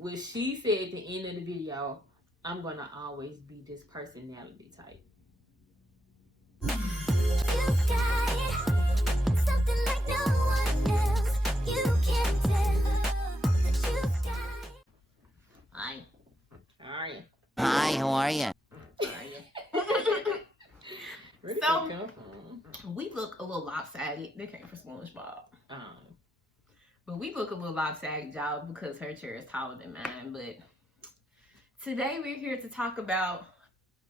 what she said at the end of the video, I'm gonna always be this personality type. Hi. How are you? Hi, how are you? So, we look a little lopsided. They came from SpongeBob. But we look a little lopsided, y'all, because her chair is taller than mine. But today we're here to talk about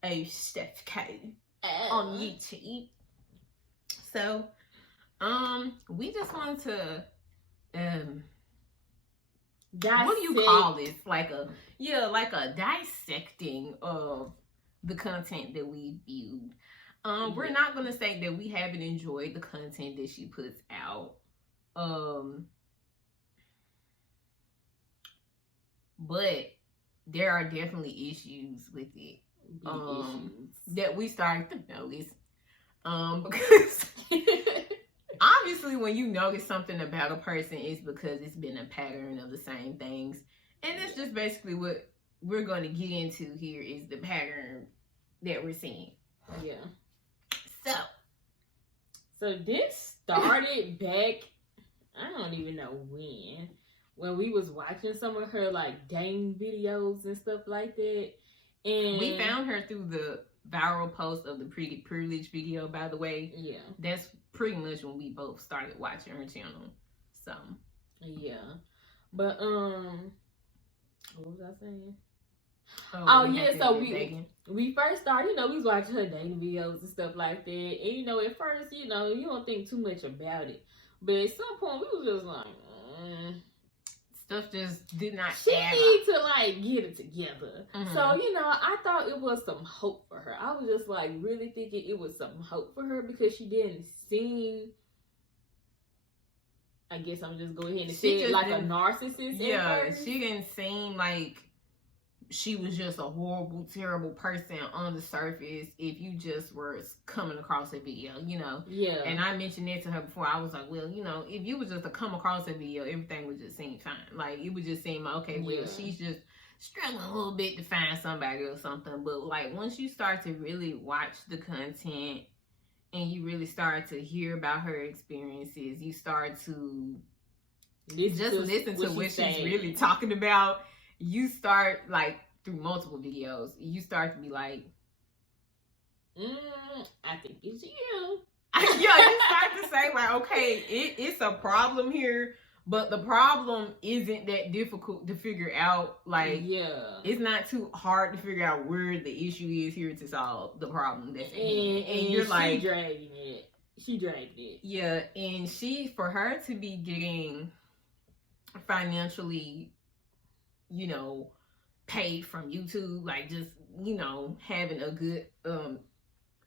a Stephco on YouTube. So, we just wanted to, what do you call this? Like a dissecting of the content that we viewed. We're not gonna say that we haven't enjoyed the content that she puts out. But there are definitely issues with it. That we started to notice. Because obviously when you notice something about a person, it's because it's been a pattern of the same things. And that's just basically what we're going to get into here, is the pattern that we're seeing. Yeah. So this started back, I don't even know when we was watching some of her like dating videos and stuff like that. And we found her through the viral post of the privilege video, by the way. Yeah. That's pretty much when we both started watching her channel. So yeah. But what was I saying? So we first started, we was watching her dating videos and stuff like that. And at first, you don't think too much about it. But at some point we was just like, stuff just did not she add need up. to like get it together. Mm-hmm. So, I thought it was some hope for her. I was just like really thinking it was some hope for her, because she didn't seem, I guess I'm just go ahead and say it, like a narcissist. Yeah, she didn't seem like she was just a horrible, terrible person on the surface if you just were coming across a video, Yeah. And I mentioned that to her before. I was like, well, if you was just to come across a video, everything would just seem fine. Like, it would just seem like, okay, well, she's just struggling a little bit to find somebody or something. But, like, once you start to really watch the content and you really start to hear about her experiences, you start to listen to what she's really talking about. You start, like, through multiple videos, you start to be like, I think it's you. Yeah, you start to say, like, okay, it's a problem here, but the problem isn't that difficult to figure out. Like, it's not too hard to figure out where the issue is here to solve the problem that's and you're like, she dragged it. Yeah, and for her to be getting financially, paid from YouTube, like just, having a good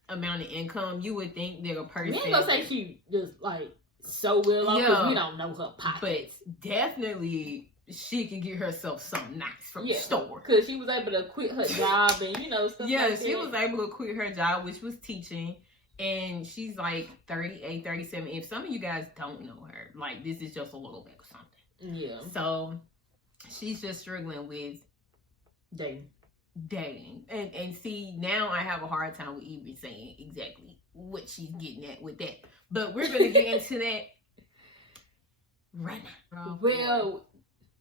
amount of income, you would think that a person... We ain't gonna say she just like so well off, because we don't know her pockets. But definitely she can get herself something nice from the store. Because she was able to quit her job and, stuff like that. She was able to quit her job, which was teaching. And she's like 38, 37. If some of you guys don't know her, like, this is just a little bit of something. Yeah. So she's just struggling with dating. And see, now I have a hard time with even saying exactly what she's getting at with that. But we're going to get into that right now. Well,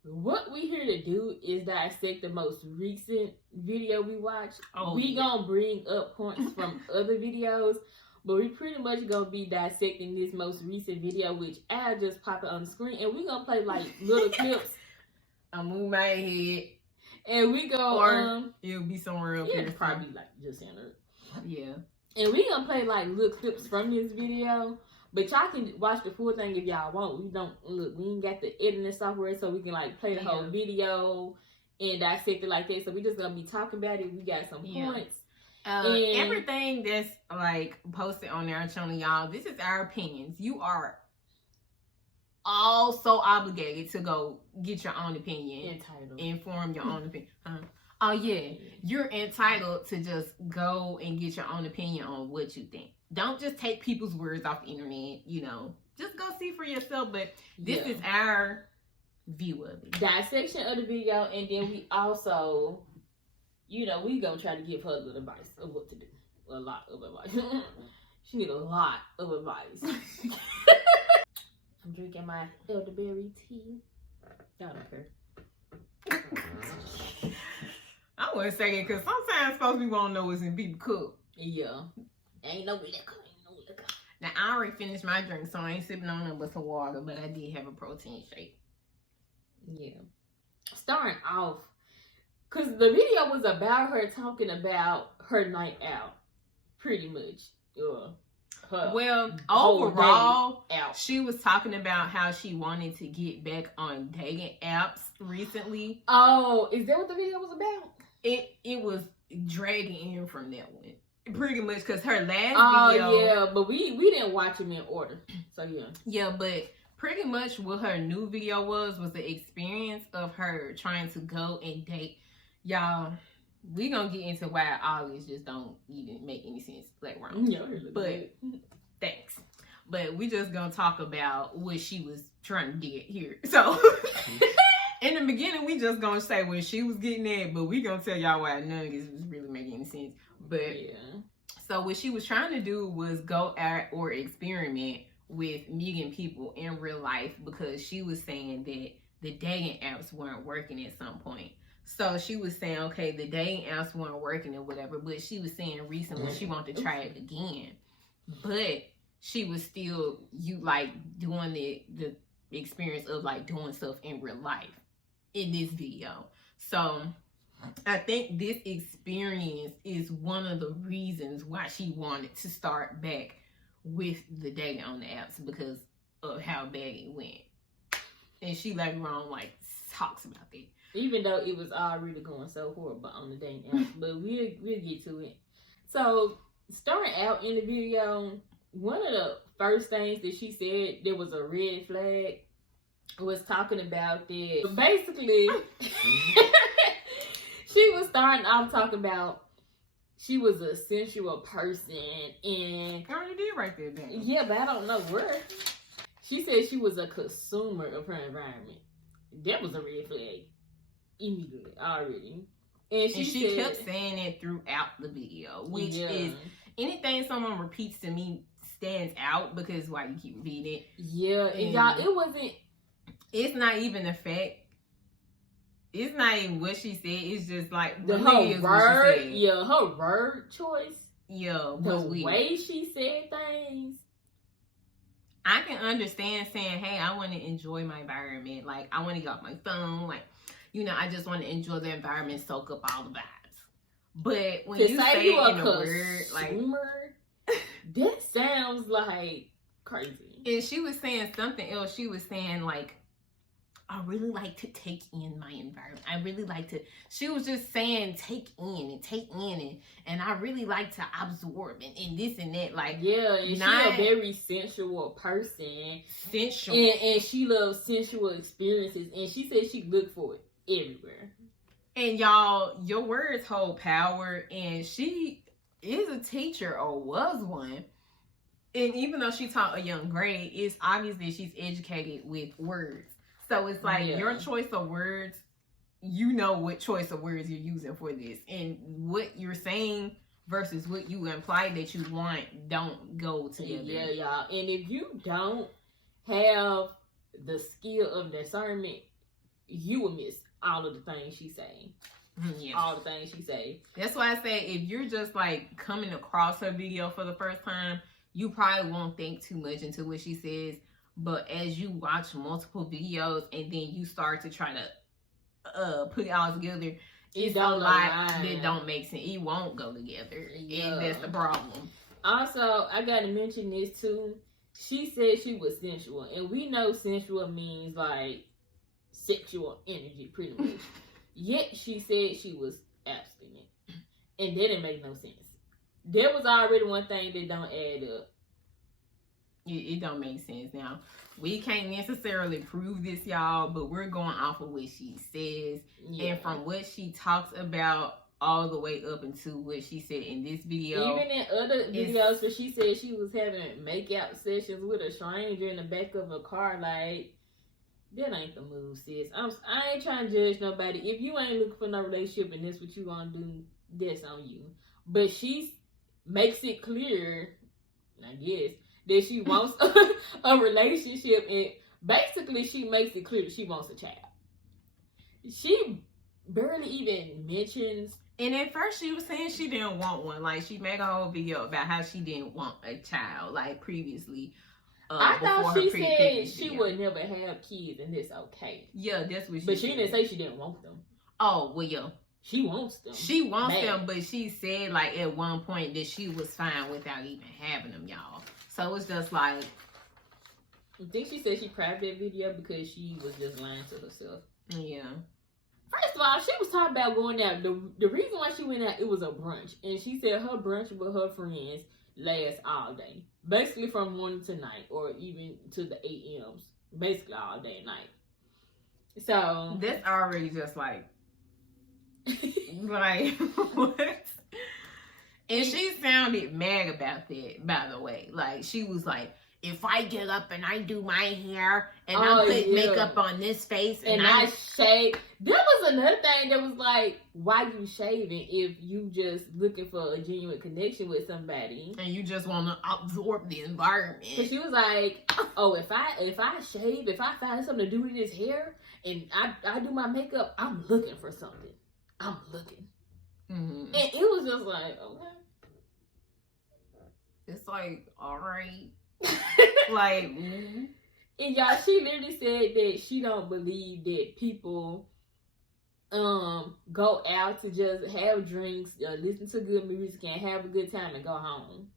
what we here to do is dissect the most recent video we watched. We gonna bring up points from other videos, but we pretty much gonna be dissecting this most recent video, which I'll just pop it on the screen, and we gonna play like little clips. I'll move my head. And we go, or it'll be somewhere else. It's probably like just in it. Yeah. And we gonna play like little clips from this video, but y'all can watch the full thing if y'all want. We ain't got the editing software, so we can like play the whole video and dissect it like that. So we just gonna be talking about it. We got some points. Everything that's like posted on our channel, y'all, this is our opinions. You are also obligated to go get your own opinion. Inform your own opinion. Oh yeah, you're entitled to just go and get your own opinion on what you think. Don't just take people's words off the internet, Just go see for yourself. But this is our view of it. Dissection of the video, and then we also, we gonna try to give her a little advice of what to do. A lot of advice. She need a lot of advice. I'm drinking my elderberry tea. Y'all don't care. I wouldn't say it because sometimes folks we won't know what's in people cook. Yeah. Ain't no liquor. Now, I already finished my drink, so I ain't sipping on nothing but some water, but I did have a protein shake. Yeah. Starting off, because the video was about her talking about her night out, pretty much. Well, overall, she was talking about how she wanted to get back on dating apps recently. Oh, is that what the video was about? It was dragging in from that one. Pretty much, because her last video... Oh, yeah, but we didn't watch them in order. So, yeah. Yeah, but pretty much what her new video was the experience of her trying to go and date. Y'all, we gonna get into why all this just don't even make any sense. Like, wrong. Yeah, but, thanks. But we just gonna talk about what she was trying to get here. So... In the beginning, we just gonna say when she was getting it, but we gonna tell y'all why none of this was really making any sense. But yeah. So what she was trying to do was go out or experiment with meeting people in real life because she was saying that the dating apps weren't working at some point. So she was saying, okay, the dating apps weren't working or whatever, but she was saying recently she wanted to try it again. But she was still doing the experience of like doing stuff in real life in this video. So I think this experience is one of the reasons why she wanted to start back with the dating on the apps because of how bad it went. And she later on talks about that. Even though it was already going so horrible on the dating apps, but we'll get to it. So starting out in the video, one of the first things that she said there was a red flag was talking about that. Basically, she was starting off talking about she was a sensual person and... I already did right there, then. Yeah, but I don't know where. She said she was a consumer of her environment. That was a red flag. Immediately, already. And she kept saying it throughout the video, which is anything someone repeats to me stands out because why you keep repeating it. Yeah, and y'all, it wasn't... It's not even the fact. It's not even what she said. It's just like her word. Yeah, her word choice. Yeah, the way she said things. I can understand saying, "Hey, I want to enjoy my environment. Like, I want to get off my phone. Like, I just want to enjoy the environment, soak up all the vibes." But when you say it in a word, that sounds like crazy. And she was saying something else. She was saying I really like to take in my environment. I really like to, she was just saying take in and I really like to absorb and this and that. Yeah, and she's a very sensual person. Sensual. And she loves sensual experiences. And she said she looked for it everywhere. And y'all, your words hold power. And she is a teacher or was one. And even though she taught a young grade, it's obvious that she's educated with words. So it's your choice of words, what choice of words you're using for this. And what you're saying versus what you imply that you want don't go together. Yeah, y'all. And if you don't have the skill of discernment, you will miss all of the things she's saying. Yeah. All the things she say. That's why I say if you're just coming across her video for the first time, you probably won't think too much into what she says. But as you watch multiple videos and then you start to try to put it all together, it's a lot that don't make sense. It won't go together. Yeah. And that's the problem. Also, I got to mention this too. She said she was sensual. And we know sensual means sexual energy pretty much. Yet she said she was abstinent. And that didn't make no sense. There was already one thing that don't add up. It don't make sense. Now, we can't necessarily prove this, y'all, but we're going off of what she says. Yeah. And from what she talks about all the way up into what she said in this video. Even in other videos where she said she was having make-out sessions with a stranger in the back of a car, That ain't the move, sis. I ain't trying to judge nobody. If you ain't looking for no relationship and that's what you want to do, that's on you. But she makes it clear, I guess, that she wants a relationship, and basically she makes it clear that she wants a child. She barely even mentions. And at first she was saying she didn't want one. Like, she made a whole video about how she didn't want a child, like, previously. I thought she said she would never have kids, and it's okay. Yeah, that's what she said. But she didn't say she didn't want them. Oh, well, yeah. She wants them. She wants them, but she said, like, at one point that she was fine without even having them, y'all. So it's just like... I think she said she private that video because she was just lying to herself. Yeah. First of all, she was talking about going out. The reason why she went out, it was a brunch. And she said her brunch with her friends lasts all day. Basically from morning to night, or even to the 8 a.m.s. Basically all day and night. So... That's already just like... like, what? And she sounded mad about that, by the way. Like, she was like, if I get up and I do my hair and I put makeup on this face and I shave. There was another thing that was like, why you shaving if you just looking for a genuine connection with somebody? And you just want to absorb the environment. So she was like, oh, if I shave, if I find something to do with this hair and I do my makeup, I'm looking for something. I'm looking. Mm-hmm. And it was just like, okay. It's like, all right. Like, mm-hmm. And y'all, she literally said that she don't believe that people go out to just have drinks, listen to good music, and have a good time and go home.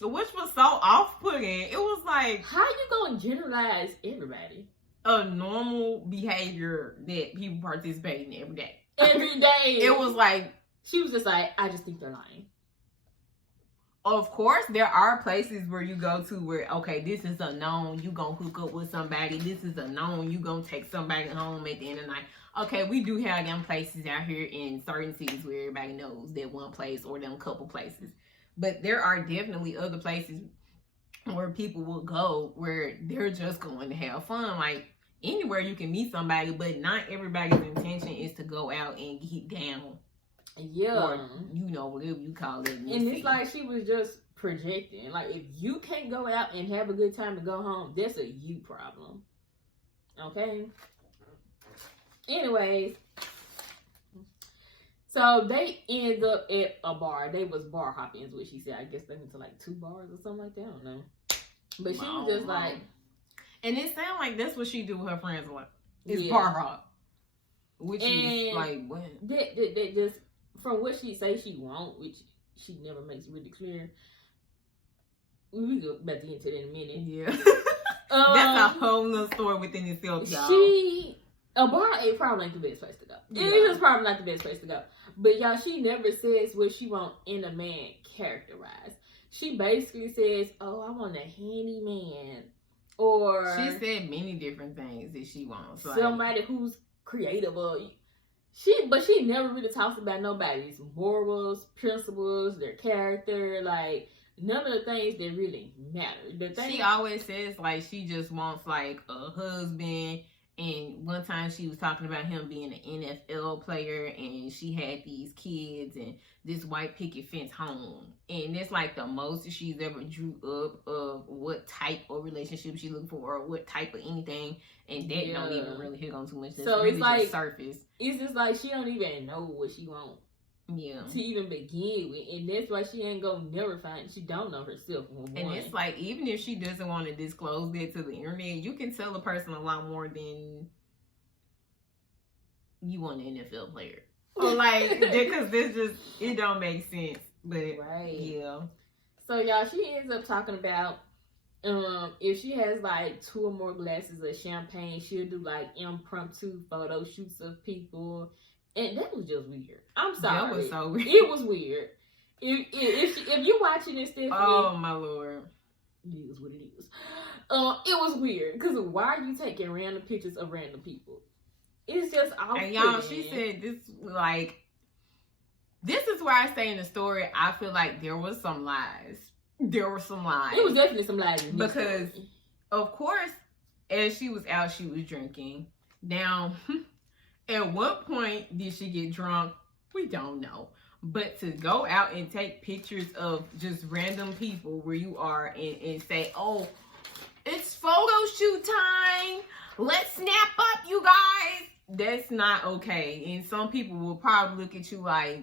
Which was so off-putting. It was like, how you gonna generalize everybody? A normal behavior that people participate in every day. Every day. It was like, she was just like, I just think they're lying. Of course, there are places where you go to where, okay, this is a known, you gonna hook up with somebody. This is a known, you gonna take somebody home at the end of the night. Okay, we do have them places out here in certain cities where everybody knows that one place or them couple places. But there are definitely other places where people will go where they're just going to have fun. Like, anywhere you can meet somebody, but not everybody's intention is to go out and get down. Yeah. Or, you know, whatever you call it. And it's like she was just projecting. Like, if you can't go out and have a good time and go home, that's a you problem. Okay? Anyways, so they ended up at a bar. They was bar hopping is what she said. I guess they went to like 2 bars or something like that. I don't know. But she was just like... And it sounded like that's what she do with her friends a lot. It's bar hop. Which is like, what? That just... From what she say she want, which she never makes really clear. We go back into that in a minute. Yeah. That's a whole nother story within itself, y'all. A bar ain't probably not the best place to go. Yeah. It is probably not the best place to go. But y'all, she never says what she want in a man character-wise. She basically says, oh, I want a handyman. Or... She said many different things that she wants. Somebody like, who's creative or... But she never really talks about nobody's morals, principles, their character, like none of the things that really matter. She always says like she just wants like a husband, and one time she was talking about him being an NFL player, and she had these kids and this white picket fence home, and it's like the most she's ever drew up of what type of relationship she looking for or what type of anything, and that don't even really hit on too much. That's so really it's like just surface. It's just like she don't even know what she want. Yeah. To even begin with, and that's why she ain't gonna never find. She don't know herself. And it's like even if she doesn't want to disclose that to the internet, you can tell a person a lot more than you want an NFL player. Or like, because this just, it don't make sense. But right. Yeah. So y'all, she ends up talking about if she has like 2 or more glasses of champagne, she'll do like impromptu photo shoots of people. And that was just weird. I'm sorry. That was so weird. It was weird. If you're watching this, Stephanie, oh my Lord, it is what it is. It was weird because why are you taking random pictures of random people? It's just all. And y'all, she said this like. This is where I say in the story, I feel like there was some lies. There were some lies. It was definitely some lies. Because, of course, as she was out, she was drinking. Now, at what point did she get drunk? We don't know. But to go out and take pictures of just random people where you are and say, oh, it's photo shoot time. Let's snap up, you guys. That's not okay. And some people will probably look at you like,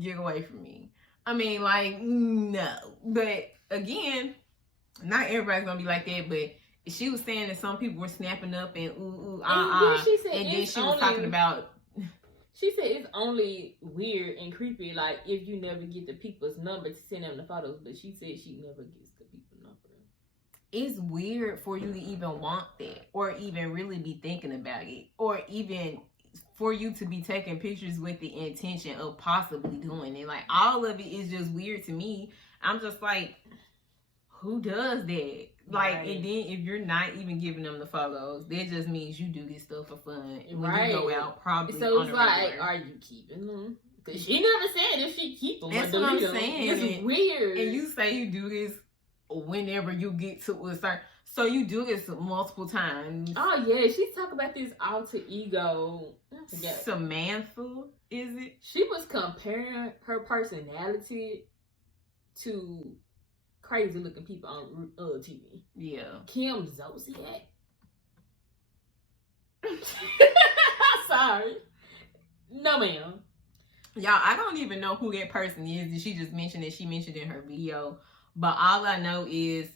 get away from me. I mean, like, no. But again, not everybody's gonna be like that. But she was saying that some people were snapping up and and then she was talking about. She said it's only weird and creepy, like if you never get the people's number to send them the photos. But she said she never gets the people's number. It's weird for you to even want that, or even really be thinking about it, or even for you to be taking pictures with the intention of possibly doing it. Like, all of it is just weird to me. I'm just like, who does that? Like, right. And then if you're not even giving them the photos, that just means you do this stuff for fun. When you go out, probably. So it's like, are you keeping them? Because she never said if she keep them. That's what I'm saying. It's weird. And you say you do this whenever you get to a certain. So you do this multiple times. Oh yeah, she's talking about this alter ego. Samantha, is it? She was comparing her personality to crazy looking people on TV. Yeah. Kim Zolciak. Sorry. No, ma'am. Y'all, I don't even know who that person is. She just mentioned it. She mentioned it in her video. But all I know is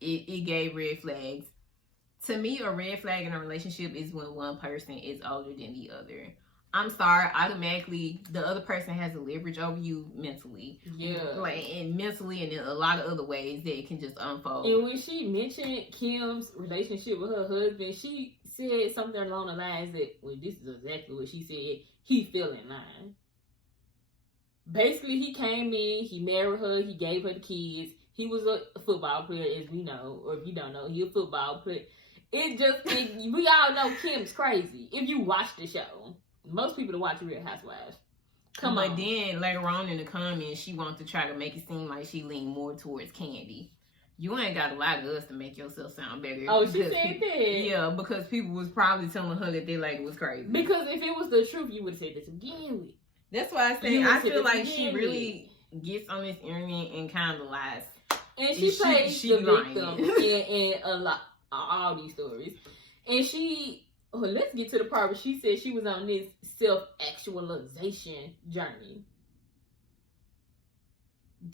it gave red flags. To me, a red flag in a relationship is when one person is older than the other. I'm sorry, automatically the other person has a leverage over you mentally. Yeah. Like, and mentally and in a lot of other ways that it can just unfold. And when she mentioned Kim's relationship with her husband, she said something along the lines that, well, this is exactly what she said, he fell in line. Basically, he came in, he married her, he gave her the kids. He was a football player, as we know, or if you don't know, he a football player. We all know Kim's crazy. If you watch the show, most people that watch Real Housewives. But then later on in the comments, she wants to try to make it seem like she leaned more towards Candy. You ain't got a lot of us to make yourself sound better. Oh, she said that. Yeah, because people was probably telling her that they like it was crazy. Because if it was the truth, you would have said this again with. That's why I say I feel like she really gets on this internet and kind of lies. And she plays the victim in a lot, all these stories. And let's get to the part where she said she was on this self-actualization journey.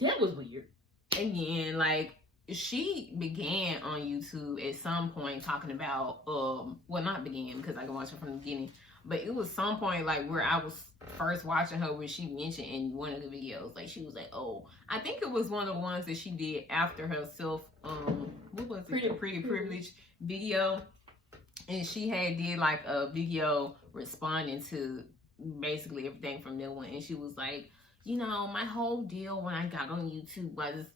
That was weird. Again, like, she began on YouTube at some point talking about, well, not began because I can watch her from the beginning, but it was some point like where I was first watching her where she mentioned in one of the videos, like she was like, oh, I think it was one of the ones that she did after her what was it? Pretty Privilege video. And she had did like a video responding to basically everything from that one. And she was like, you know, my whole deal when I got on YouTube was,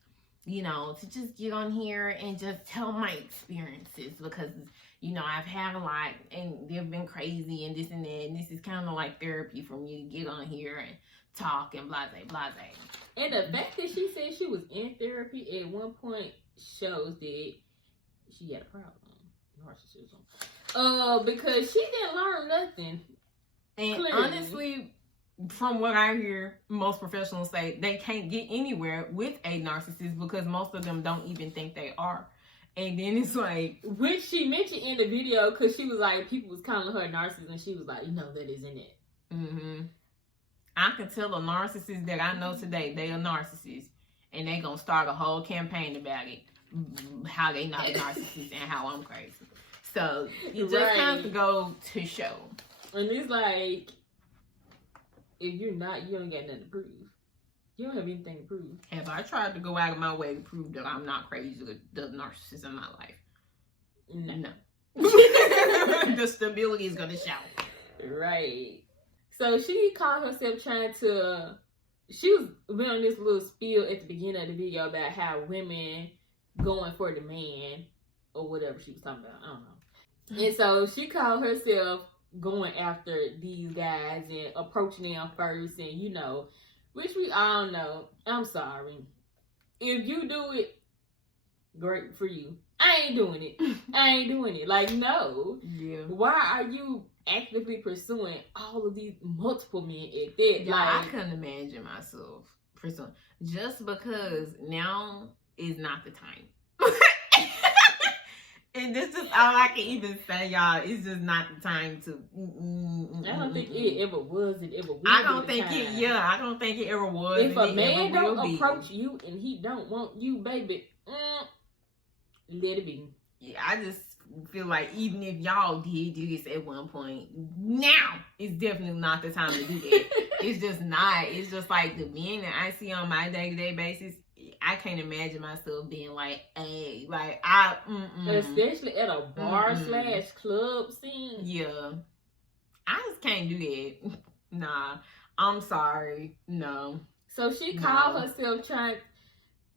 you know, to just get on here and just tell my experiences because, you know, I've had a lot and they've been crazy and this and that. And this is kind of like therapy for me to get on here and talk and blase, blase. And the fact that she said she was in therapy at one point shows that she had a problem. Narcissism. Because she didn't learn nothing. And clearly, honestly, from what I hear, most professionals say they can't get anywhere with a narcissist because most of them don't even think they are. And then it's like, which she mentioned in the video, because she was like, people was calling her a narcissist, and she was like, no, that isn't it. Mm-hmm. I can tell a narcissist that I know today, they a narcissist, and they gonna start a whole campaign about it, how they not a narcissist and how I'm crazy. So it just has to go to show. And it's like, if you're not, you don't got nothing to prove. You don't have anything to prove. Have I tried to go out of my way to prove that I'm not crazy, the narcissist in my life? No. The stability is gonna show. Right. So she called herself she went on this little spiel at the beginning of the video about how women going for the man or whatever she was talking about. I don't know. And so she called herself going after these guys and approaching them first, and you know, which we all know. I'm sorry. If you do it, great for you. I ain't doing it. I ain't doing it. Like, no. Yeah. Why are you actively pursuing all of these multiple men at that? Yeah, like, I couldn't imagine myself pursuing. Just because now is not the time. And this is all I can even say, y'all. It's just not the time to. I don't think it ever was. It ever will. I don't think it. Yeah, I don't think it ever was. If a man don't approach you and he don't want you, baby, let it be. Yeah, I just feel like even if y'all did do this at one point, now is definitely not the time to do that. It's just not. It's just like the men that I see on my day-to-day basis. I can't imagine myself being like, hey, like especially at a bar / club scene. Yeah, I just can't do that. Nah, I'm sorry. No. So she called herself trying.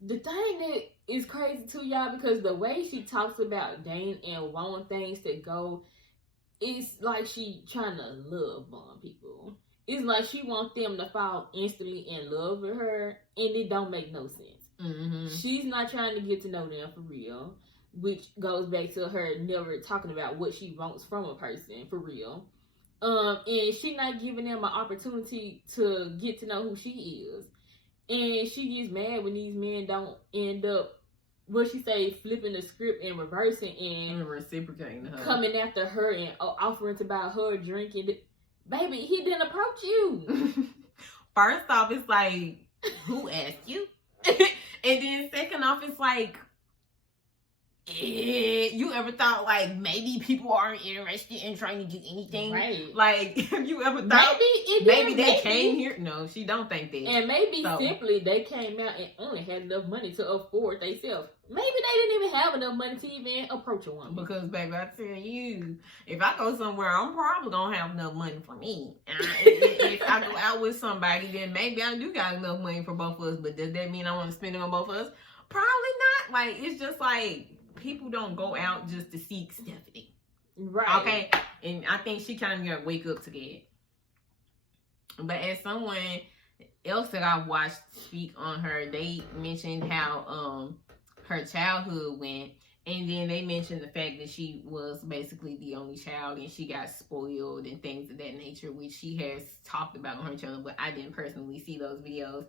The thing that is crazy too, y'all, because the way she talks about dating and wanting things to go, it's like she trying to love bomb people. It's like she wants them to fall instantly in love with her, and it don't make no sense. She's not trying to get to know them for real, which goes back to her never talking about what she wants from a person for real. And she not giving them an opportunity to get to know who she is. And she gets mad when these men don't end up, what she say, flipping the script and reversing and reciprocating her, coming after her and offering to buy her a drink. And baby, he didn't approach you. First off, it's like, who asked you? And then second off, it's like, you ever thought like maybe people aren't interested in trying to do anything? Right. Like, have you ever thought maybe they came here? No, she don't think that. And maybe simply they came out and only had enough money to afford themselves. Maybe they didn't even have enough money to even approach a woman. Because, baby, I tell you, if I go somewhere, I'm probably gonna have enough money for me. If I go out with somebody, then maybe I do got enough money for both of us. But does that mean I want to spend it on both of us? Probably not. Like, it's just like, people don't go out just to seek Stephanie. Right. Okay? And I think she kind of got to wake up to that. But as someone else that I watched speak on her, they mentioned how her childhood went. And then they mentioned the fact that she was basically the only child and she got spoiled and things of that nature, which she has talked about on her channel, but I didn't personally see those videos.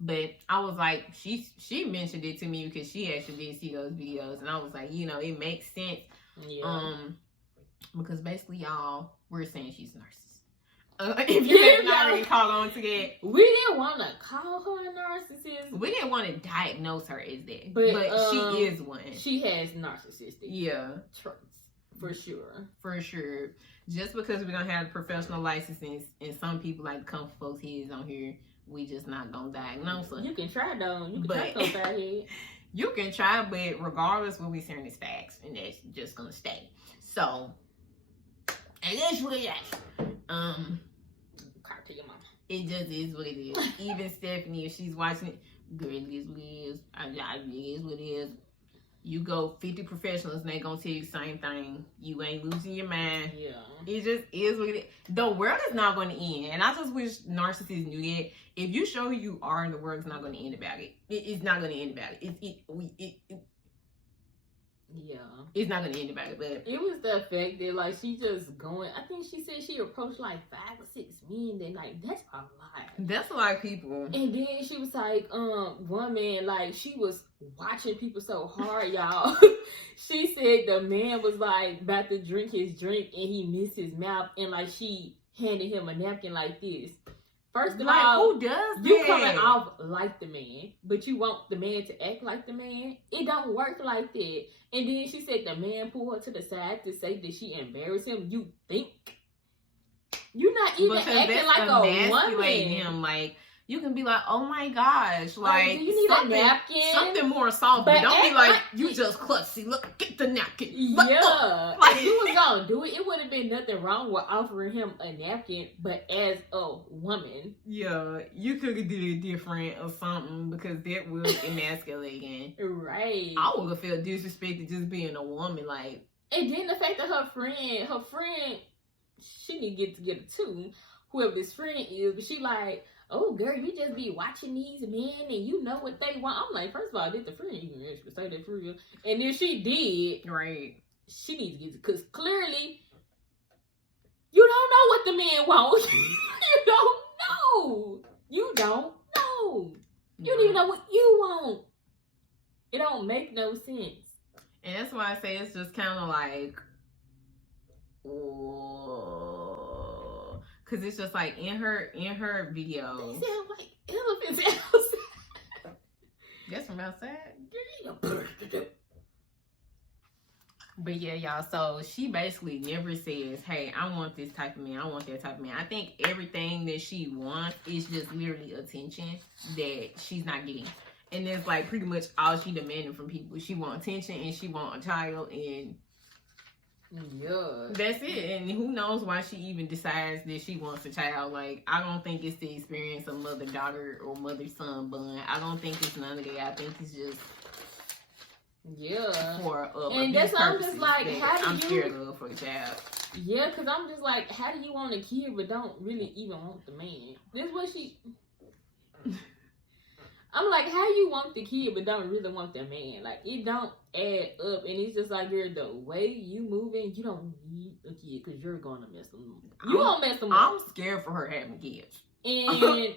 But I was like, she mentioned it to me because she actually did see those videos. And I was like, you know, it makes sense. Yeah. Because basically, y'all, we're saying she's a narcissist. If you haven't already caught on to that. We didn't want to call her a narcissist. We didn't want to diagnose her as that. But she is one. She has narcissistic traits. For sure. For sure. Just because we're going to have professional licenses and some people like to come for folks' heads on here, we just not going to diagnose her. You can try, though. You can try to come back here. You can try, but regardless, what we're saying is facts. And that's just going to stay. So, and that's what it is. To your mama. It just is what it is. Even Stephanie, if she's watching it, girl, it is what it is. It is what it is. You go 50 professionals and they gonna tell you the same thing. You ain't losing your mind. Yeah. It just is what it is. The world is not gonna end. And I just wish narcissists knew that. If you show who you are, the world's not gonna end about it. It's not gonna end about it. Yeah. It's not gonna end about it, but it was the fact that like she just going, I think she said she approached like 5 or 6 men, then like that's a lot. That's a lot of people. And then she was like, one man, like she was watching people so hard, y'all. She said the man was like about to drink his drink and he missed his mouth and like she handed him a napkin like this. First of like, all, who does you that? coming off like the man, but you want the man to act like the man. It don't work like that. And then she said the man pulled her to the side to say that she embarrassed him. You think? You're not even acting like a woman. Him, like, you can be like, oh my gosh, like, do you need a napkin? Something more soft, but don't be like, you just clutchy. Look, get the napkin. Yeah. If you was gonna do it, it would have been nothing wrong with offering him a napkin, but as a woman. Yeah, you could have did it different or something because that was emasculating. Right. I would have felt disrespected just being a woman, like. And then the fact that her friend, she need to get together too. whoever this friend is, but she like, oh girl, you just be watching these men and you know what they want. I'm like, first of all, did the friend even actually say that for real? And if she did, right, she needs to get it, because clearly you don't know what the man wants. You don't know. You don't know. You don't even know what you want. It don't make no sense. And that's why I say it's just kind of like, because it's just like in her video. They sound like elephants outside. That's from outside. But yeah, y'all, so she basically never says, hey, I want this type of man, I want that type of man. I think everything that she wants is just literally attention that she's not getting. And it's like pretty much all she demanding from people. She want attention and she want a child, and yeah, that's it. And who knows why she even decides that she wants a child. Like, I don't think it's the experience of mother-daughter or mother-son bond. I don't think it's none of that. I think it's just for and that's why I'm just like, how do I'm you scared of for the child. Yeah, because I'm just like, how do you want a kid but don't really even want the man? This is what she I'm like, how you want the kid but don't really want the man? Like, it don't add up. And it's just like, you're the way you moving, you don't need a kid because you're going to mess them up. You won't mess them up. I'm scared for her having kids. And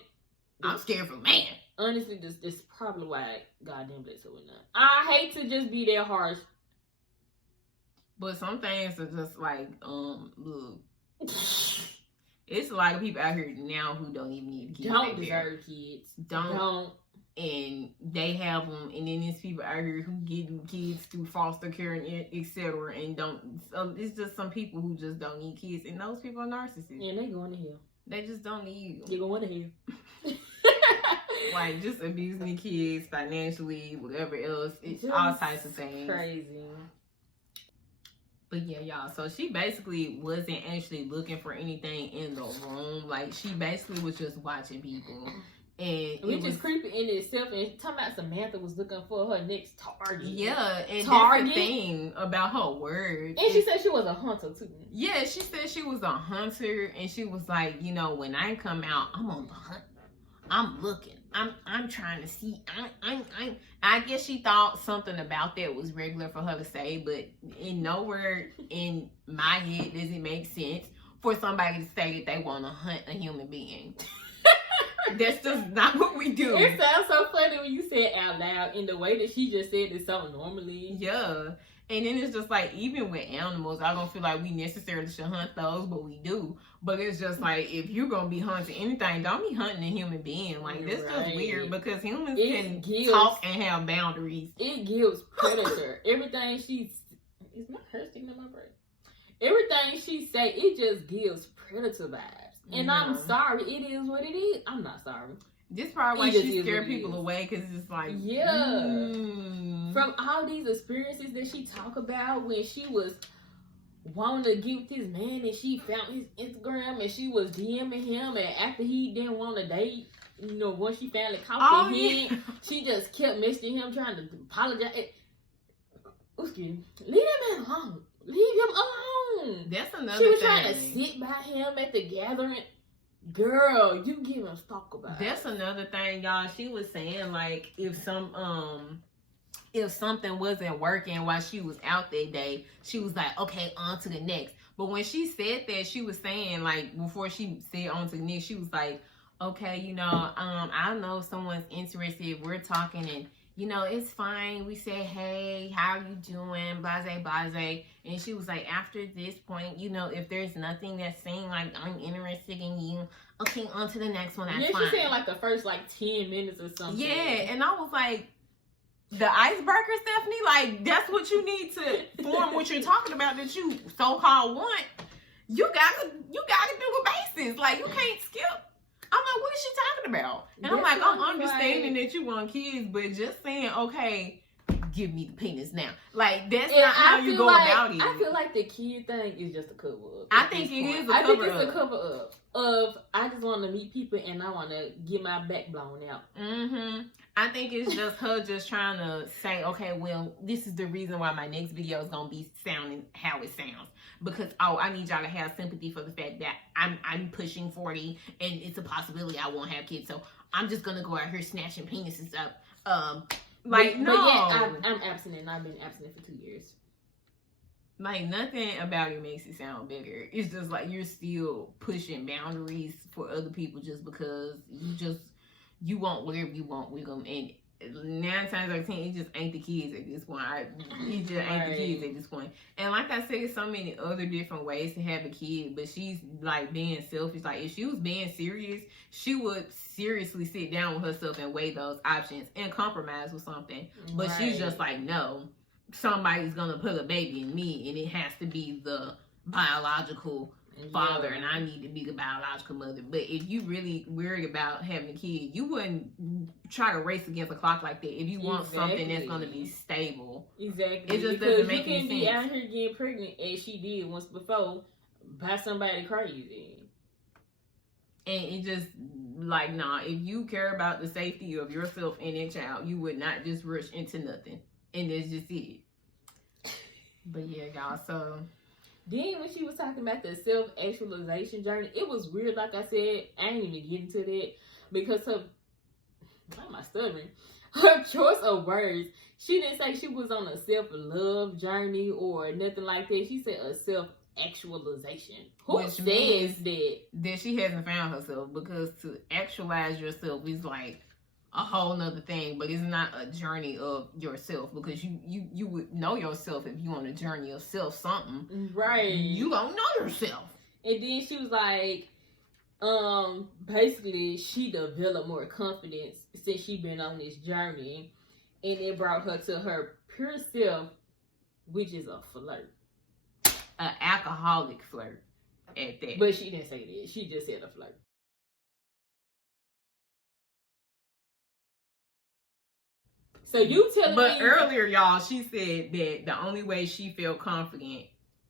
I'm scared for man. Honestly, this is probably why goddamn bless her with none. I hate to just be that harsh. But some things are just like, look. It's a lot of people out here now who don't even need kids. Don't deserve kids. Don't. And they have them, and then there's people out here who get kids through foster care and etc. And don't. It's just some people who just don't need kids, and those people are narcissists. Yeah, they going to hell. They just don't need you. They're going to hell. Like, just abusing the kids financially, whatever else. It's just all types of things. Crazy. But yeah, y'all. So she basically wasn't actually looking for anything in the room. Like, she basically was just watching people. And which is creepy in itself. And talking about Samantha was looking for her next target. Yeah, and that's the thing about her words. And she said she was a hunter too. Yeah, she said she was a hunter, and she was like, you know, when I come out, I'm on the hunt. I'm looking. I'm trying to see. I guess she thought something about that was regular for her to say, but in nowhere in my head does it make sense for somebody to say that they want to hunt a human being. That's just not what we do. It sounds so funny when you say it out loud in the way that she just said it so normally. Yeah. And then it's just like, even with animals, I don't feel like we necessarily should hunt those, but we do. But it's just like, if you're going to be hunting anything, don't be hunting a human being. Like, this is weird, because humans can talk and have boundaries. It gives predator. Everything she's... It's not her sticking in my brain. Everything she say, it just gives predator vibes. And I'm sorry, it is what it is. I'm not sorry. This is probably why she scared people away, because it's like... Yeah. From all these experiences that she talk about when she was wanting to get with this man and she found his Instagram and she was DMing him, and after he didn't want to date, you know, once she finally caught him, she just kept messaging him trying to apologize. Excuse me. Leave that man alone. Leave him alone. That's another thing. She was thing. trying to sit by him at the gathering. Girl, you give him talk about. That's another thing, y'all. She was saying, like, if something wasn't working while she was out that day, she was like, okay, on to the next. But when she said that, she was saying, like, before she said on to the next, she was like, okay, you know, I know if someone's interested, we're talking, and you know, it's fine. We say, hey, how are you doing? Blase, blase. And she was like, after this point, you know, if there's nothing that's saying, like, I'm interested in you, okay, on to the next one. That's fine. She's saying, like, the first, like, 10 minutes or something. Yeah, and I was like, the icebreaker, Stephanie? Like, that's what you need to form what you're talking about that you so-called want. You gotta do a basis. Like, you can't skip. I'm like, what is she talking about? And I'm like, I'm understanding that you want kids, but just saying, okay, give me the penis now. Like, that's not how you go about it. I feel like the kid thing is just a cover up. I think it is a cover up. I think it's a cover up of, I just want to meet people and I want to get my back blown out. Mm-hmm. I think it's just her just trying to say, okay, well, this is the reason why my next video is going to be sounding how it sounds. Because, I need y'all to have sympathy for the fact that I'm pushing 40 and it's a possibility I won't have kids. So I'm just going to go out here snatching penises up. But yeah, I'm abstinent. I've been abstinent for 2 years. Like, nothing about it makes it sound better. It's just like you're still pushing boundaries for other people just because you want whatever you want with them. And 9 times out of 10, it just ain't the kids at this point. It just ain't the kids at this point. And like I said, there's so many other different ways to have a kid, but she's like being selfish. Like, if she was being serious, she would seriously sit down with herself and weigh those options and compromise with something. But she's just like, no, somebody's gonna put a baby in me, and it has to be the biological father, and I need to be the biological mother. But if you really worried about having a kid, you wouldn't try to race against a clock like that if you want something that's going to be stable. Exactly. It just doesn't make any sense. You can't be out here getting pregnant as she did once before by somebody crazy. And it just, like, nah, if you care about the safety of yourself and that child, you would not just rush into nothing. And that's just it. But yeah, y'all, so... Then when she was talking about the self-actualization journey, it was weird. Like I said, I ain't even get into that because why am I stuttering? Her choice of words. She didn't say she was on a self-love journey or nothing like that. She said a self-actualization. Who says that? That she hasn't found herself, because to actualize yourself is like a whole nother thing, but it's not a journey of yourself, because you would know yourself if you on a journey of self something. Right. You don't know yourself. And then she was like, basically she developed more confidence since she been on this journey, and it brought her to her pure self, which is a flirt. An alcoholic flirt at that. But she didn't say that. She just said a flirt. So you telling me... But earlier, y'all, she said that the only way she felt confident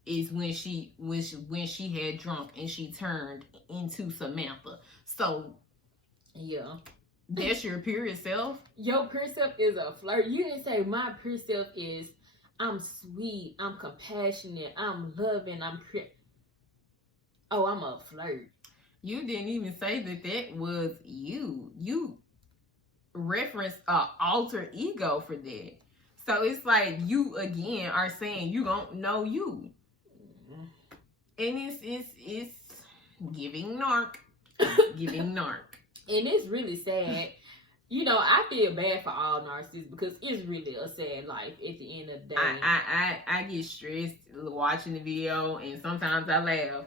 is when she had drunk and she turned into Samantha. So, yeah. That's your pure self? Your pure self is a flirt. You didn't say my pure self is I'm sweet, I'm compassionate, I'm loving, I'm Oh, I'm a flirt. You didn't even say that was you. You reference a alter ego for that. So it's like you again are saying you don't know you. And it's giving narc. Giving narc. And it's really sad. You know, I feel bad for all narcissists because it's really a sad life at the end of the day. I get stressed watching the video, and sometimes I laugh.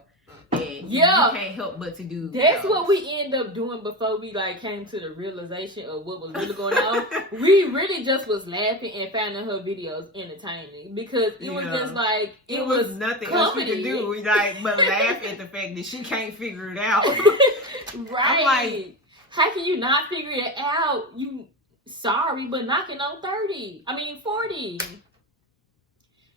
And yeah, you can't help but to do. That's what we end up doing before we like came to the realization of what was really going on. We really just was laughing and finding her videos entertaining because it was just like it was nothing comedy. else we could do, like but laugh at the fact that she can't figure it out. Right? I'm like, how can you not figure it out? You sorry, but knocking on 40.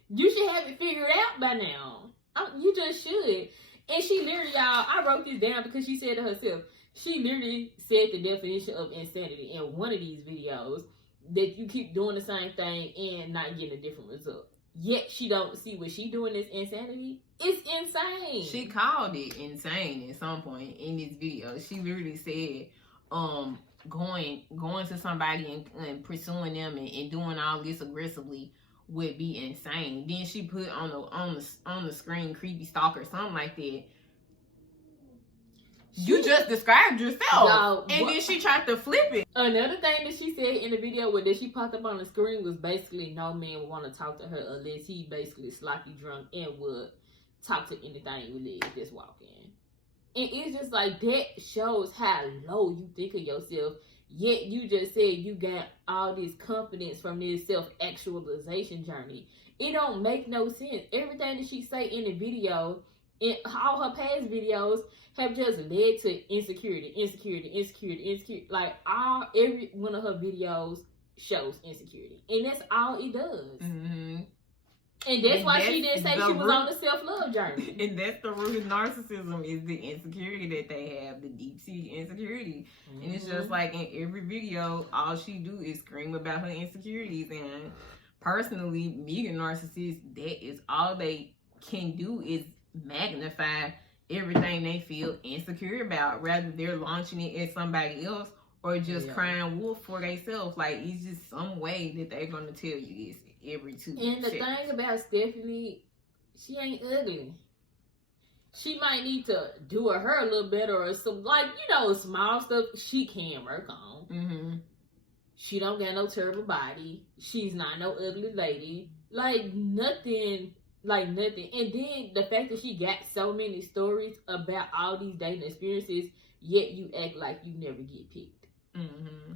You should have it figured out by now. You just should. And she literally, y'all, I wrote this down because she said to herself, she literally said the definition of insanity in one of these videos, that you keep doing the same thing and not getting a different result. Yet she don't see what she doing is insanity. It's insane. She called it insane at some point in this video. She literally said, going to somebody and pursuing them and doing all this aggressively would be insane. Then she put on the screen creepy stalker, something like that. You just described yourself, and then she tried to flip it. Another thing that she said in the video that she popped up on the screen was basically no man would want to talk to her unless he basically sloppy drunk and would talk to anything with legs just walk in. And it's just like that shows how low you think of yourself. Yet you just said you got all this confidence from this self-actualization journey. It don't make no sense. Everything that she say in the video, in all her past videos, have just led to insecurity. Like every one of her videos shows insecurity. And that's all it does. Mm-hmm. And that's why she didn't say she was on the self-love journey. And that's the root of narcissism, is the insecurity that they have, the deep-seated insecurity. Mm-hmm. And it's just like in every video, all she do is scream about her insecurities. And personally, me and narcissists, that is all they can do is magnify everything they feel insecure about. Rather, they're launching it at somebody else or just crying wolf for themselves. Like, it's just some way that they're going to tell you this every 2 seconds. And the thing about Stephanie, she ain't ugly. She might need to do her hair a little better or some, like, you know, small stuff she can work on. Mm-hmm. She don't got no terrible body. She's not no ugly lady. Like, nothing. And then the fact that she got so many stories about all these dating experiences, yet you act like you never get picked. Mm-hmm.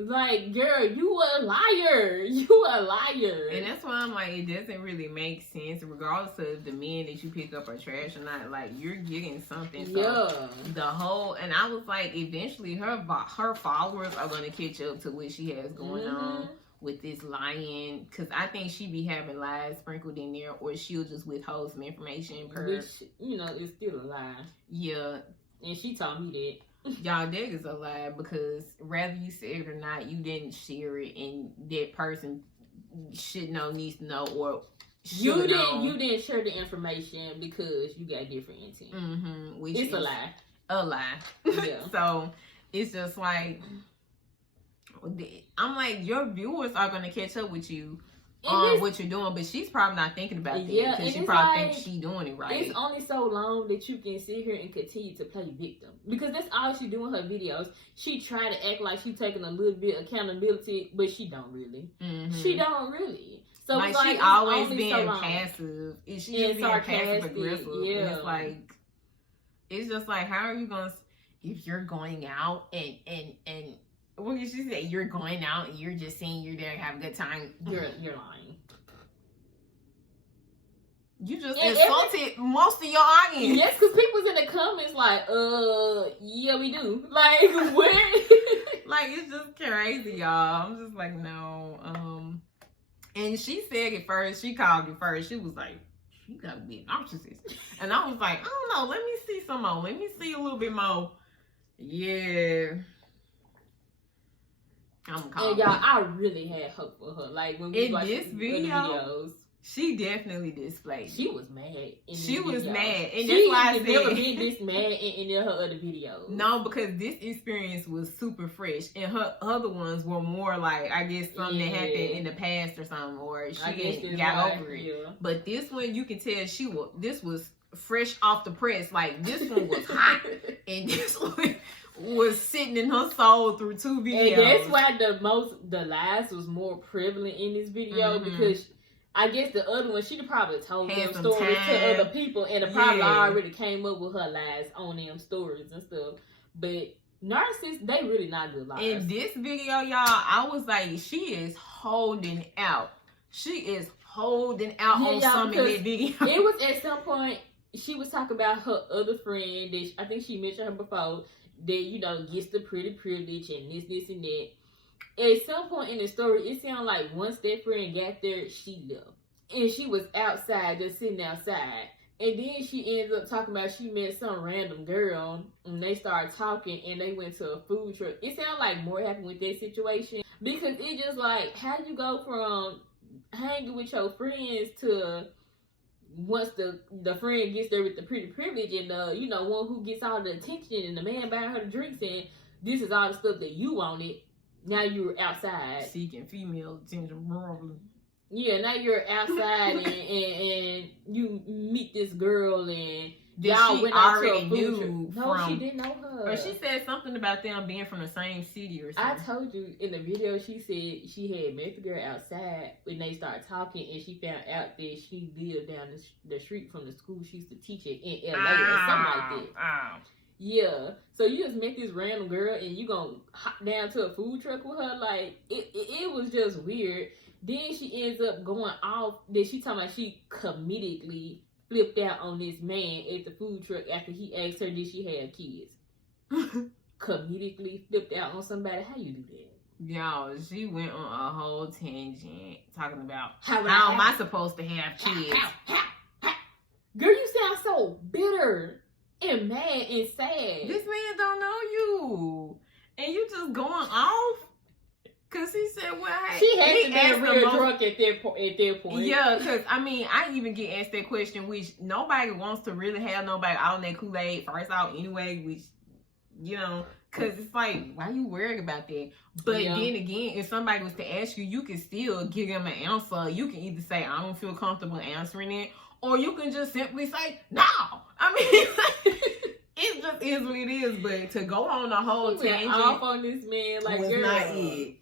Like, girl, you a liar. You a liar. And that's why I'm like, it doesn't really make sense, regardless of the men that you pick up are trash or not. Like, you're getting something. So the whole, and I was like, eventually her followers are going to catch up to what she has going on with this lying. Because I think she be having lies sprinkled in there, or she'll just withhold some information. Which, you know, is still a lie. Yeah. And she told me that. Y'all, that is a lie, because whether you said it or not, you didn't share it, and that person should know, needs to know, or you didn't share the information because you got different intent. Mm-hmm, it's a lie. A lie. Yeah. So it's just like, I'm like, your viewers are gonna catch up with you on what you're doing, but she's probably not thinking about that, because she probably thinks she's doing it right. It's only so long that you can sit here and continue to play victim, because that's all she do in her videos. She try to act like she's taking a little bit accountability, but she don't really. Mm-hmm. She don't really. So like, it's like she always being passive. She's just being passive aggressive. Yeah. And it's like, it's just like, how are you gonna, if you're going out and what did she say? You're going out and you're just saying you're there to have a good time. You're lying. You just insulted most of your audience. Yes, because people's in the comments like, yeah, we do. Like, where? Like, it's just crazy, y'all. I'm just like, no. And she said it first. She called it first. She was like, you gotta be a narcissist. And I was like, I don't know. Let me see some more. Let me see a little bit more. Yeah. And y'all, I really had hope for her. Like, when we watched this video, videos, she definitely displayed. She was mad. She was mad, and that's why I said never been this mad in any of her other videos. No, because this experience was super fresh, and her other ones were more like, I guess, something that happened in the past or something, or she got over it. Yeah. But this one, you can tell this was fresh off the press. Like, this one was hot, and this one was sitting in her soul through 2 videos. And that's why the lies was more prevalent in this video, because I guess the other one, she'd probably told them stories to other people, and it probably already came up with her lies on them stories and stuff. But narcissists, they really not good liars. In this video, y'all, I was like, she is holding out. She is holding out on some of that video. It was at some point, she was talking about her other friend that I think she mentioned her before, that, you know, gets the pretty privilege and this and that. At some point in the story, it sounded like once that friend got there, she left. And she was outside, just sitting outside. And then she ends up talking about she met some random girl, and they started talking, and they went to a food truck. It sounded like more happened with that situation, because it just like, how you go from hanging with your friends to once the friend gets there with the pretty privilege and the, you know, one who gets all the attention and the man buying her the drinks, and this is all the stuff that you wanted. Now you're outside seeking female attention, probably. Yeah, now you're outside and you meet this girl, and y'all went out to a food trip. No, she didn't know her. Or she said something about them being from the same city or something. I told you in the video, she said she had met the girl outside when they started talking, and she found out that she lived down the street from the school she used to teach at in LA or something like that. Yeah, so you just met this random girl and you gonna hop down to a food truck with her? Like, it was just weird. Then she ends up going off. Then she talking about she comedically flipped out on this man at the food truck after he asked her did she have kids. Comedically flipped out on somebody. How you do that? Y'all, she went on a whole tangent talking about how am I supposed to have kids? Girl, you sound so bitter and mad and sad. This man don't know you. And you just going off? Because he said, well, she had to be real drunk at their point. Yeah, because, I mean, I even get asked that question, which nobody wants to really have nobody out in that Kool-Aid first out anyway, which, you know, because it's like, why you worried about that? But then again, if somebody was to ask you, you can still give them an answer. You can either say, I don't feel comfortable answering it, or you can just simply say, no. I mean, it just is what it is. But to go on a whole tangent off on this man, like, was girl, not it.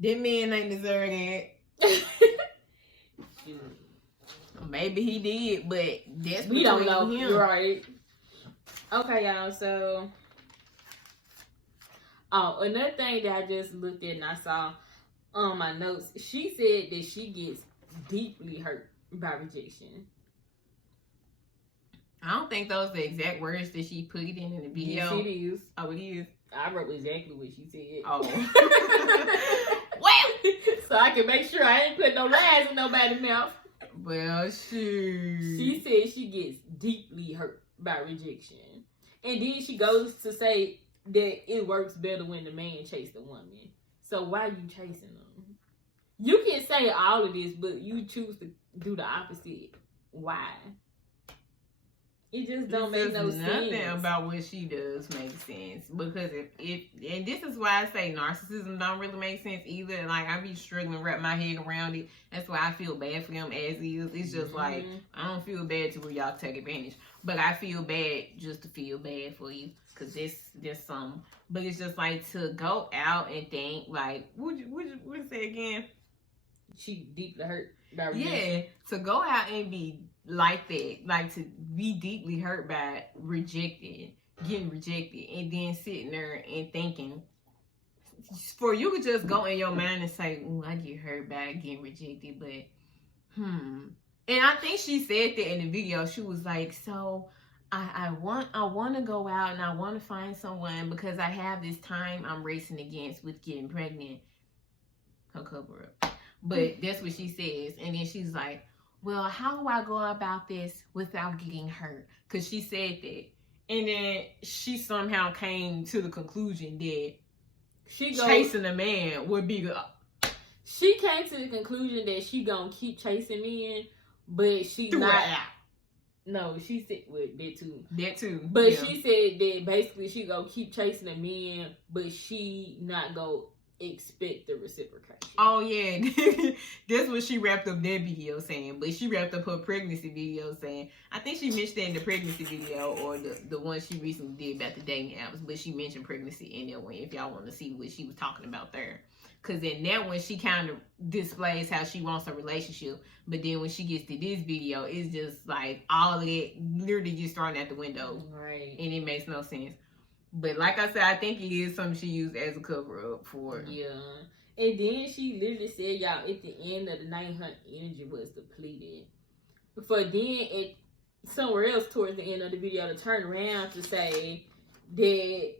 That man ain't deserve that. Maybe he did, but that's we don't know. Him. Right. Okay, y'all. So, another thing that I just looked at and I saw on my notes, she said that she gets deeply hurt by rejection. I don't think those are the exact words that she put in the video. Yes, it is. Oh, it is. I wrote exactly what she said. Oh. Well, so I can make sure I ain't put no lies in nobody's mouth. Well, she said she gets deeply hurt by rejection. And then she goes to say that it works better when the man chases the woman. So why you chasing them? You can say all of this, but you choose to do the opposite. Why? It just don't make no sense. Nothing about what she does makes sense. Because if and this is why I say narcissism don't really make sense either. Like, I be struggling to wrap my head around it. That's why I feel bad for him as is. It's just like, I don't feel bad to where y'all take advantage. But I feel bad just to feel bad for you. Because there's some. But it's just like to go out and think, like, what you say again? She deeply hurt by rejection. Yeah, to go out and be like that, like to be deeply hurt by getting rejected, and then sitting there and thinking, for you to just go in your mind and say, "Ooh, I get hurt by getting rejected," but and I think she said that in the video. She was like, "So I want to go out and I want to find someone because I have this time I'm racing against with getting pregnant." Her cover up. But that's what she says. And then she's like, well, how do I go about this without getting hurt? Because she said that. And then she somehow came to the conclusion that chasing a man would be the... She came to the conclusion that she gonna keep chasing men, but she's not... No, she said... Well, that too. That too. But she said that basically she gonna keep chasing a man, but she not gonna expect the reciprocation. Oh yeah, that's what she wrapped up that video saying. But she wrapped up her pregnancy video saying, I think she mentioned that in the pregnancy video or the one she recently did about the dating apps. But she mentioned pregnancy in that one. If y'all want to see what she was talking about there, because in that one she kind of displays how she wants a relationship. But then when she gets to this video, it's just like all of it literally just thrown out the window, right? And it makes no sense. But like I said, I think it is something she used as a cover-up for. Yeah. And then she literally said, y'all, at the end of the night, her energy was depleted. For then, somewhere else towards the end of the video, to turn around to say that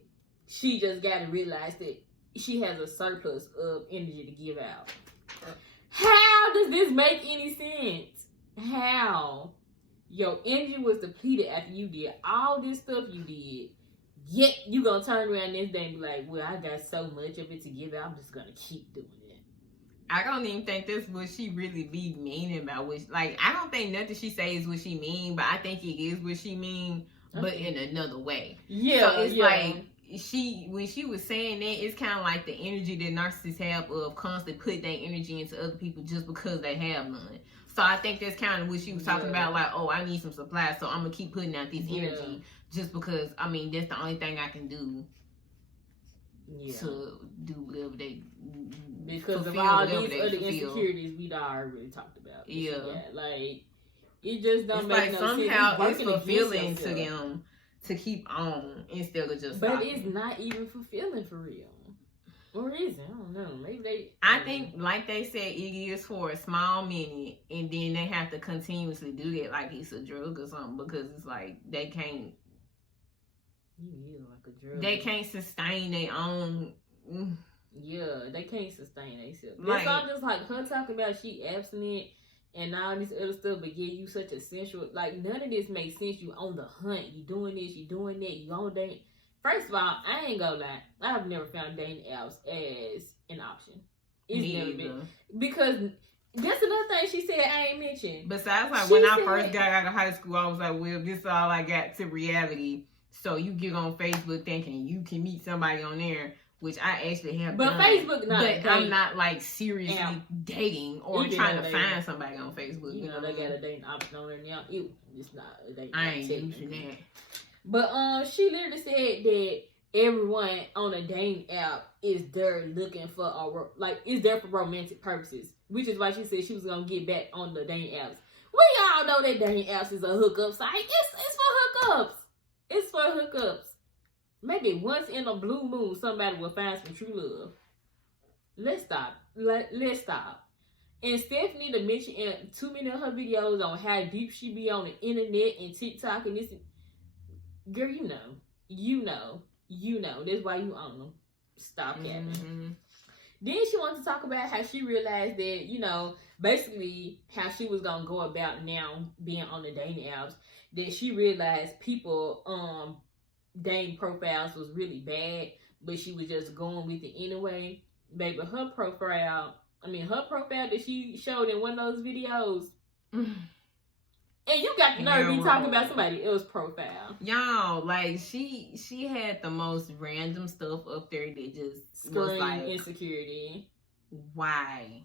she just got to realize that she has a surplus of energy to give out. How does this make any sense? How? Your energy was depleted after you did all this stuff you did. Yet you gonna turn around this day and be like, well, I got so much of it to give out, I'm just gonna keep doing it. I don't even think that's what she really be meaning about what, like, I don't think nothing she says is what she mean, but I think it is what she mean, but in another way. Yeah. So it's like when she was saying that, it's kind of like the energy that narcissists have of constantly putting their energy into other people just because they have none. So I think that's kind of what she was talking about, like, oh, I need some supplies, so I'm gonna keep putting out this energy just because, I mean, that's the only thing I can do to do whatever they because of all these other insecurities we'd already talked about. Yeah. Like, it just don't it's make like no somehow sense. it's fulfilling to them to keep on instead of just But stopping. It's not even fulfilling for real. Or is it? I don't know. Maybe they... I think, like they said, it is for a small minute, and then they have to continuously do that like it's a drug or something, because it's like they can't... You like a drug. They can't sustain their own... Yeah, they can't sustain themselves. It's not just like her talking about she abstinent and all this other stuff, but give you such a sensual. Like, none of this makes sense. You on the hunt. You doing this. You doing that. You on date. First of all, I ain't gonna lie. I've never found dating apps as an option. It's never been. Because that's another thing she said I ain't mentioned. Besides, like, when I first got out of high school, I was like, well, this is all I got to reality. So you get on Facebook thinking you can meet somebody on there, which I actually have but done. Facebook not But I'm not, like, seriously dating or trying to find somebody on Facebook. You know, they got a dating option on there now. It's not a dating I ain't using that. But she literally said that everyone on a dating app is there looking for is there for romantic purposes, which is why she said she was gonna get back on the dating apps. We all know that dating apps is a hookup site. It's for hookups. It's for hookups. Maybe once in a blue moon, somebody will find some true love. Let's stop. Let's stop. And Stephanie to mention in too many of her videos on how deep she be on the internet and TikTok and this. Girl, you know. That's why you own them. Stop capping. Mm-hmm. Then she wanted to talk about how she realized that, basically how she was going to go about now being on the dating apps. That she realized people, dating profiles was really bad, but she was just going with it anyway. Baby, her profile that she showed in one of those videos. And you got the nerve to be talking about somebody else's profile. Y'all, like, she had the most random stuff up there that just was like insecurity. Why?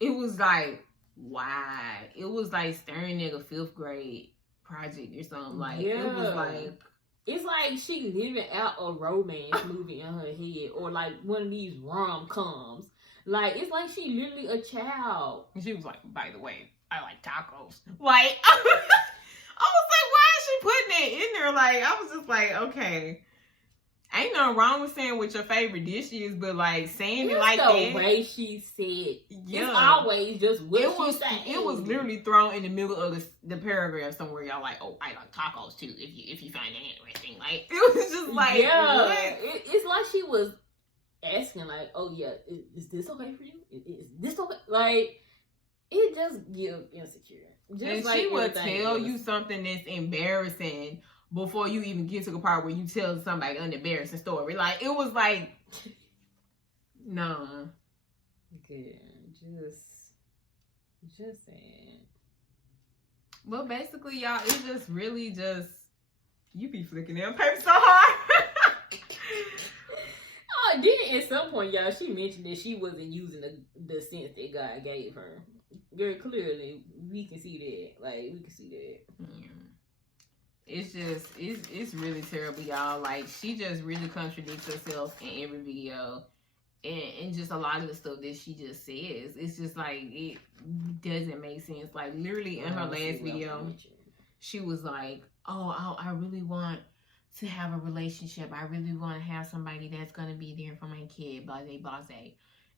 It was like, why? It was like staring nigga 5th grade project or something. Like, yeah. It was like, it's like she living out a romance movie in her head, or like one of these rom-coms. Like, it's like she literally a child. And she was like, by the way, I like tacos. Like, I was like, why is she putting it in there? Like, I was just like, okay. Ain't nothing wrong with saying what your favorite dish is, but like saying it like that. The way she said, it's always just what she said. It was literally thrown in the middle of the paragraph somewhere. Y'all like, oh, I like tacos too. If you find that interesting, like it was just like, what? It's like she was asking, like, oh yeah, is this okay for you? Is this okay? Like, it just gives insecure. Just and like she would tell you something that's embarrassing before you even get to the part where you tell somebody an embarrassing story. Like, it was like, no. Good. Just saying. Well, basically, y'all, it's just really just, you be flicking them paper so hard. Oh, then at some point, y'all, she mentioned that she wasn't using the sense that God gave her. Very clearly, we can see that. Like, we can see that. Yeah. It's just, it's really terrible, y'all. Like, she just really contradicts herself in every video. And just a lot of the stuff that she just says. It's just like, it doesn't make sense. Like, literally in her last video, she was like, oh, I really want to have a relationship. I really want to have somebody that's going to be there for my kid, blase, blase.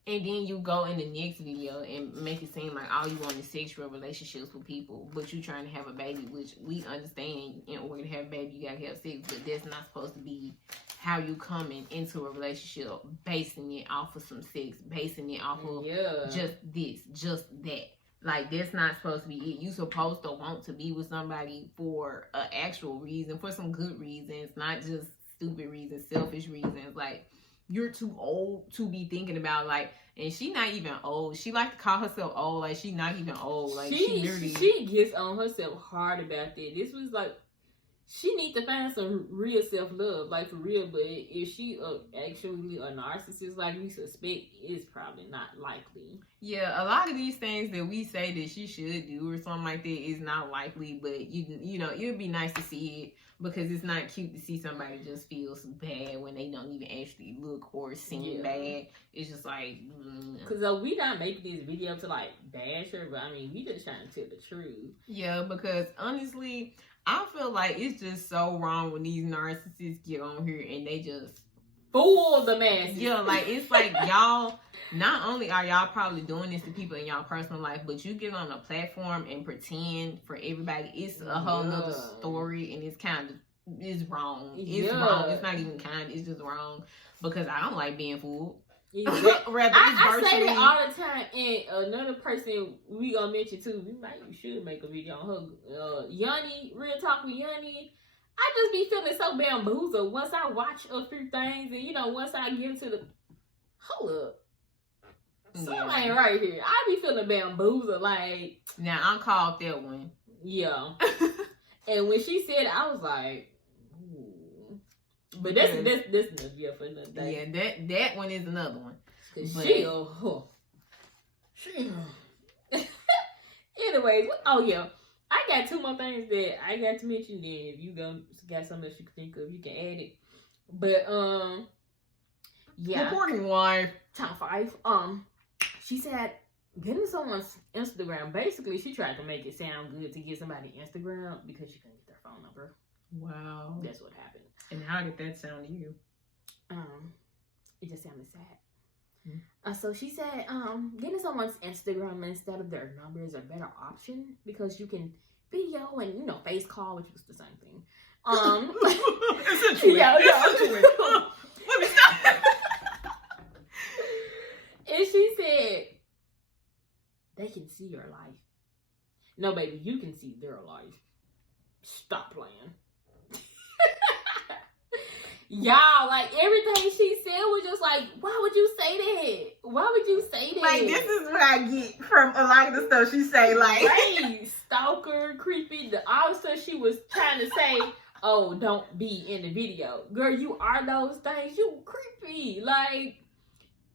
And then you go in the next video and make it seem like all you want is sexual relationships with people, but you trying to have a baby, which we understand in order to have a baby, you got to have sex, but that's not supposed to be how you coming into a relationship, basing it off of some sex, basing it off of just this, just that. Like, that's not supposed to be it. You supposed to want to be with somebody for an actual reason, for some good reasons, not just stupid reasons, selfish reasons. Like, you're too old to be thinking about, like, and she not even old. She like to call herself old. Like, she not even old. Like, she gets on herself hard about that. This was like, she need to find some real self-love, like, for real. But if she actually a narcissist, like we suspect, it's probably not likely. Yeah, a lot of these things that we say that she should do or something like that is not likely. But you know, it would be nice to see it, because it's not cute to see somebody just feels bad when they don't even actually look or seem bad. It's just like, because we not making this video to like bash her, but I mean, we just trying to tell the truth. Yeah, because honestly, I feel like it's just so wrong when these narcissists get on here and they just fool the masses. Yeah, like, it's like, y'all, not only are y'all probably doing this to people in y'all personal life, but you get on a platform and pretend for everybody. It's a whole nother story, and it's kind of, it's wrong. It's wrong. It's not even kind. It's just wrong, because I don't like being fooled. Exactly. I say that all the time, and another person we gonna mention too. We should make a video on her. Yanni, real talk with Yanni. I just be feeling so bamboozled once I watch a few things, and once I get into the hold up, something ain't right here. I be feeling bamboozled. Like now, I called that one. Yeah, and when she said it, I was like, ooh. But that's another video for another day. Yeah, that one is another one. Anyways, oh yeah, I got two more things that I got to mention. Then if you got something else you can think of, you can add it. But yeah, reporting wife. Top 5. She said getting someone's Instagram. Basically, she tried to make it sound good to get somebody Instagram because she couldn't get their phone number. Wow, that's what happened. And how did that sound to you? It just sounded sad. So she said, getting someone's Instagram instead of their number is a better option because you can video and face call, which was the same thing. Essentially. Yeah. Let me stop. And she said, they can see your life. No, baby, you can see their life. Stop playing. Y'all, like, everything she said was just like, why would you say that? Why would you say that? Like, this is what I get from a lot of the stuff she say, like. Right, stalker, creepy. All of a sudden she was trying to say, oh, don't be in the video. Girl, you are those things. You creepy. Like,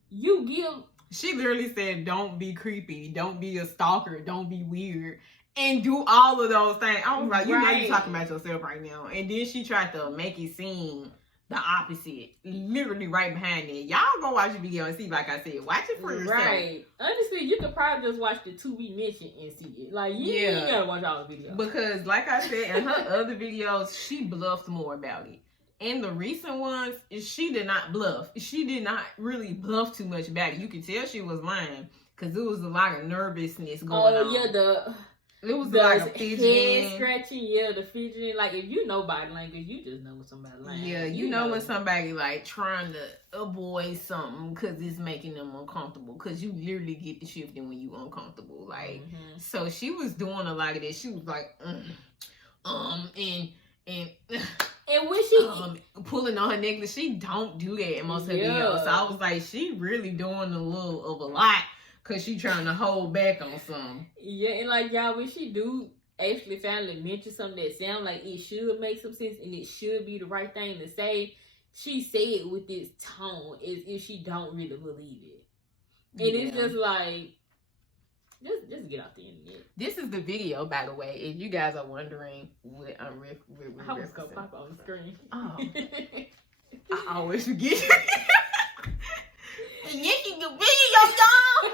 you give. She literally said, don't be creepy. Don't be a stalker. Don't be weird. And do all of those things. I was like, you know you're talking about yourself right now. And then she tried to make it seem the opposite, literally right behind it. Y'all go watch the video and see, like I said, watch it for yourself. Right. Honestly, you could probably just watch the 2 we mentioned and see it. Like, you gotta watch all the videos. Because, like I said, in her other videos, she bluffed more about it. In the recent ones, she did not bluff. She did not really bluff too much about it. You could tell she was lying because there was a lot of nervousness going on. Oh, yeah, it was like a fidgeting. Head scratching, the fidgeting. Like, if you know body language, you just know when somebody lying. Yeah, you know when somebody, like, trying to avoid something because it's making them uncomfortable. Because you literally get the shifting when you uncomfortable. Like, so she was doing a lot of that. She was like, and when she pulling on her necklace, she don't do that in most of her videos. So I was like, she really doing a little of a lot. Because she trying to hold back on something. Yeah, and like, y'all, when she do actually finally mention something that sound like it should make some sense and it should be the right thing to say, she say it with this tone as if she don't really believe it. And it's just like, just get off the internet. This is the video, by the way, if you guys are wondering what I'm I was going to pop on the screen. Oh. I always forget. And this is the video, y'all.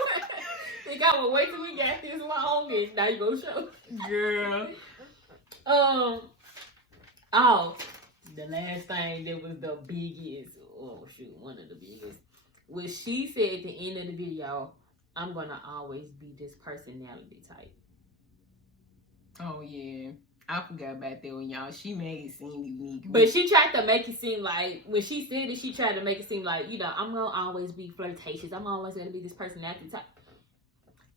Think I would wait till we got this long and now you go show. Girl. Oh, the last thing that was the biggest, one of the biggest, was she said at the end of the video, I'm gonna always be this personality type. Oh yeah. I forgot about that one, y'all. She made it seem unique. But she tried to make it seem like, when she said it, she tried to make it seem like, I'm going to always be flirtatious. I'm always going to be this personality type.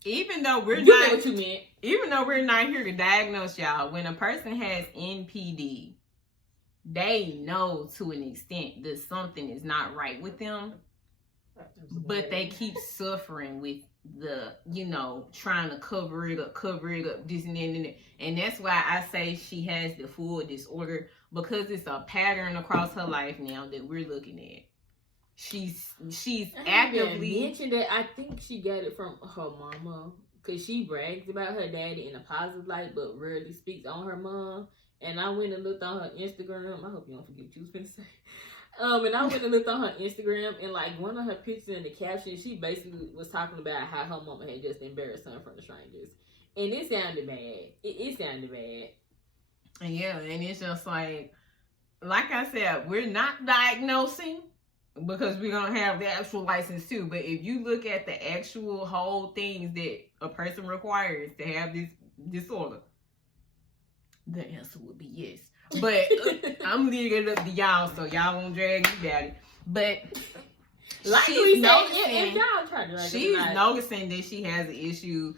Even though we're you know what you meant. Even though we're not here to diagnose y'all, when a person has NPD, they know to an extent that something is not right with them. But they keep suffering with the, trying to cover it up, this and that and that. And that's why I say she has the full disorder, because it's a pattern across her life now that we're looking at. She's actively mentioned that. I think she got it from her mama, because she brags about her daddy in a positive light, but rarely speaks on her mom. And I went and looked on her Instagram. I hope you don't forget what you was going to say. And I went and looked on her Instagram, and like one of her pictures in the caption, she basically was talking about how her mama had just embarrassed her in front of strangers. And it sounded bad. It sounded bad. Yeah, and it's just like I said, we're not diagnosing because we're going to have the actual license too. But if you look at the actual whole things that a person requires to have this disorder, the answer would be yes. But I'm leaving it up to y'all, so y'all won't drag me about it. But Like she's we said, if y'all try to she's noticing that she has an issue.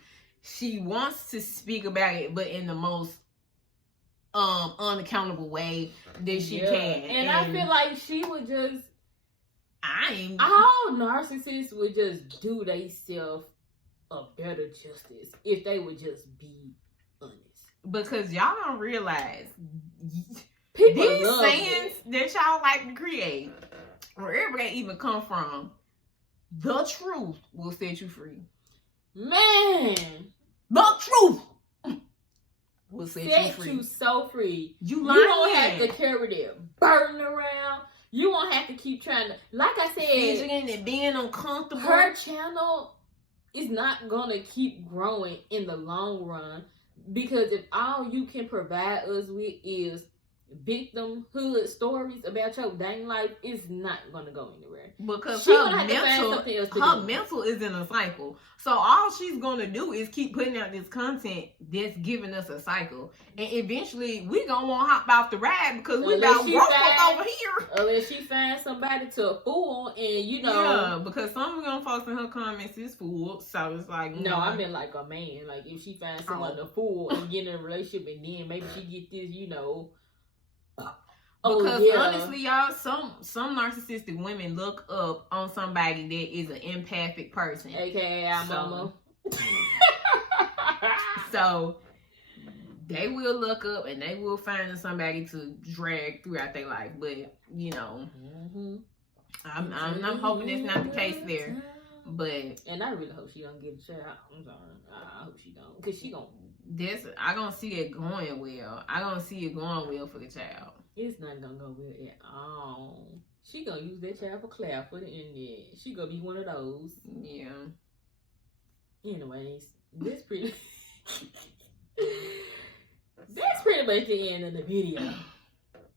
She wants to speak about it, but in the most unaccountable way that she can. And I feel like she would just all narcissists would just do themselves a better justice if they would just be honest. Because y'all don't realize People these sayings that y'all like to create, wherever they even come from, the truth will set you free. Man, the truth will set you free. You so free. You don't have to carry that burden around. You won't have to keep trying to, like I said, fidgeting and being uncomfortable. Her channel is not gonna keep growing in the long run, because if all you can provide us with is victimhood stories about your dang life, it's not gonna go anywhere. Because her mental is in a cycle. So all she's gonna do is keep putting out this content that's giving us a cycle, and eventually we gonna want to hop off the ride because we about broke over here. Unless she finds somebody to fool, and yeah, because some of them folks in her comments is fooled. So it's like no, I mean like a man. Like if she finds someone to fool and get in a relationship, and then maybe she get this, Because honestly, y'all, some narcissistic women look up on somebody that is an empathic person, aka our mama. So they will look up and they will find somebody to drag throughout their life. But I'm hoping it's not the case there. But and I really hope she don't get a child. I'm sorry, I hope she don't, because she gonna. I don't see it going well. I don't see it going well for the child. It's not gonna go well at all. She gonna use that child for clout for the internet. She gonna be one of those. Yeah. Anyways, that's pretty. That's pretty much the end of the video.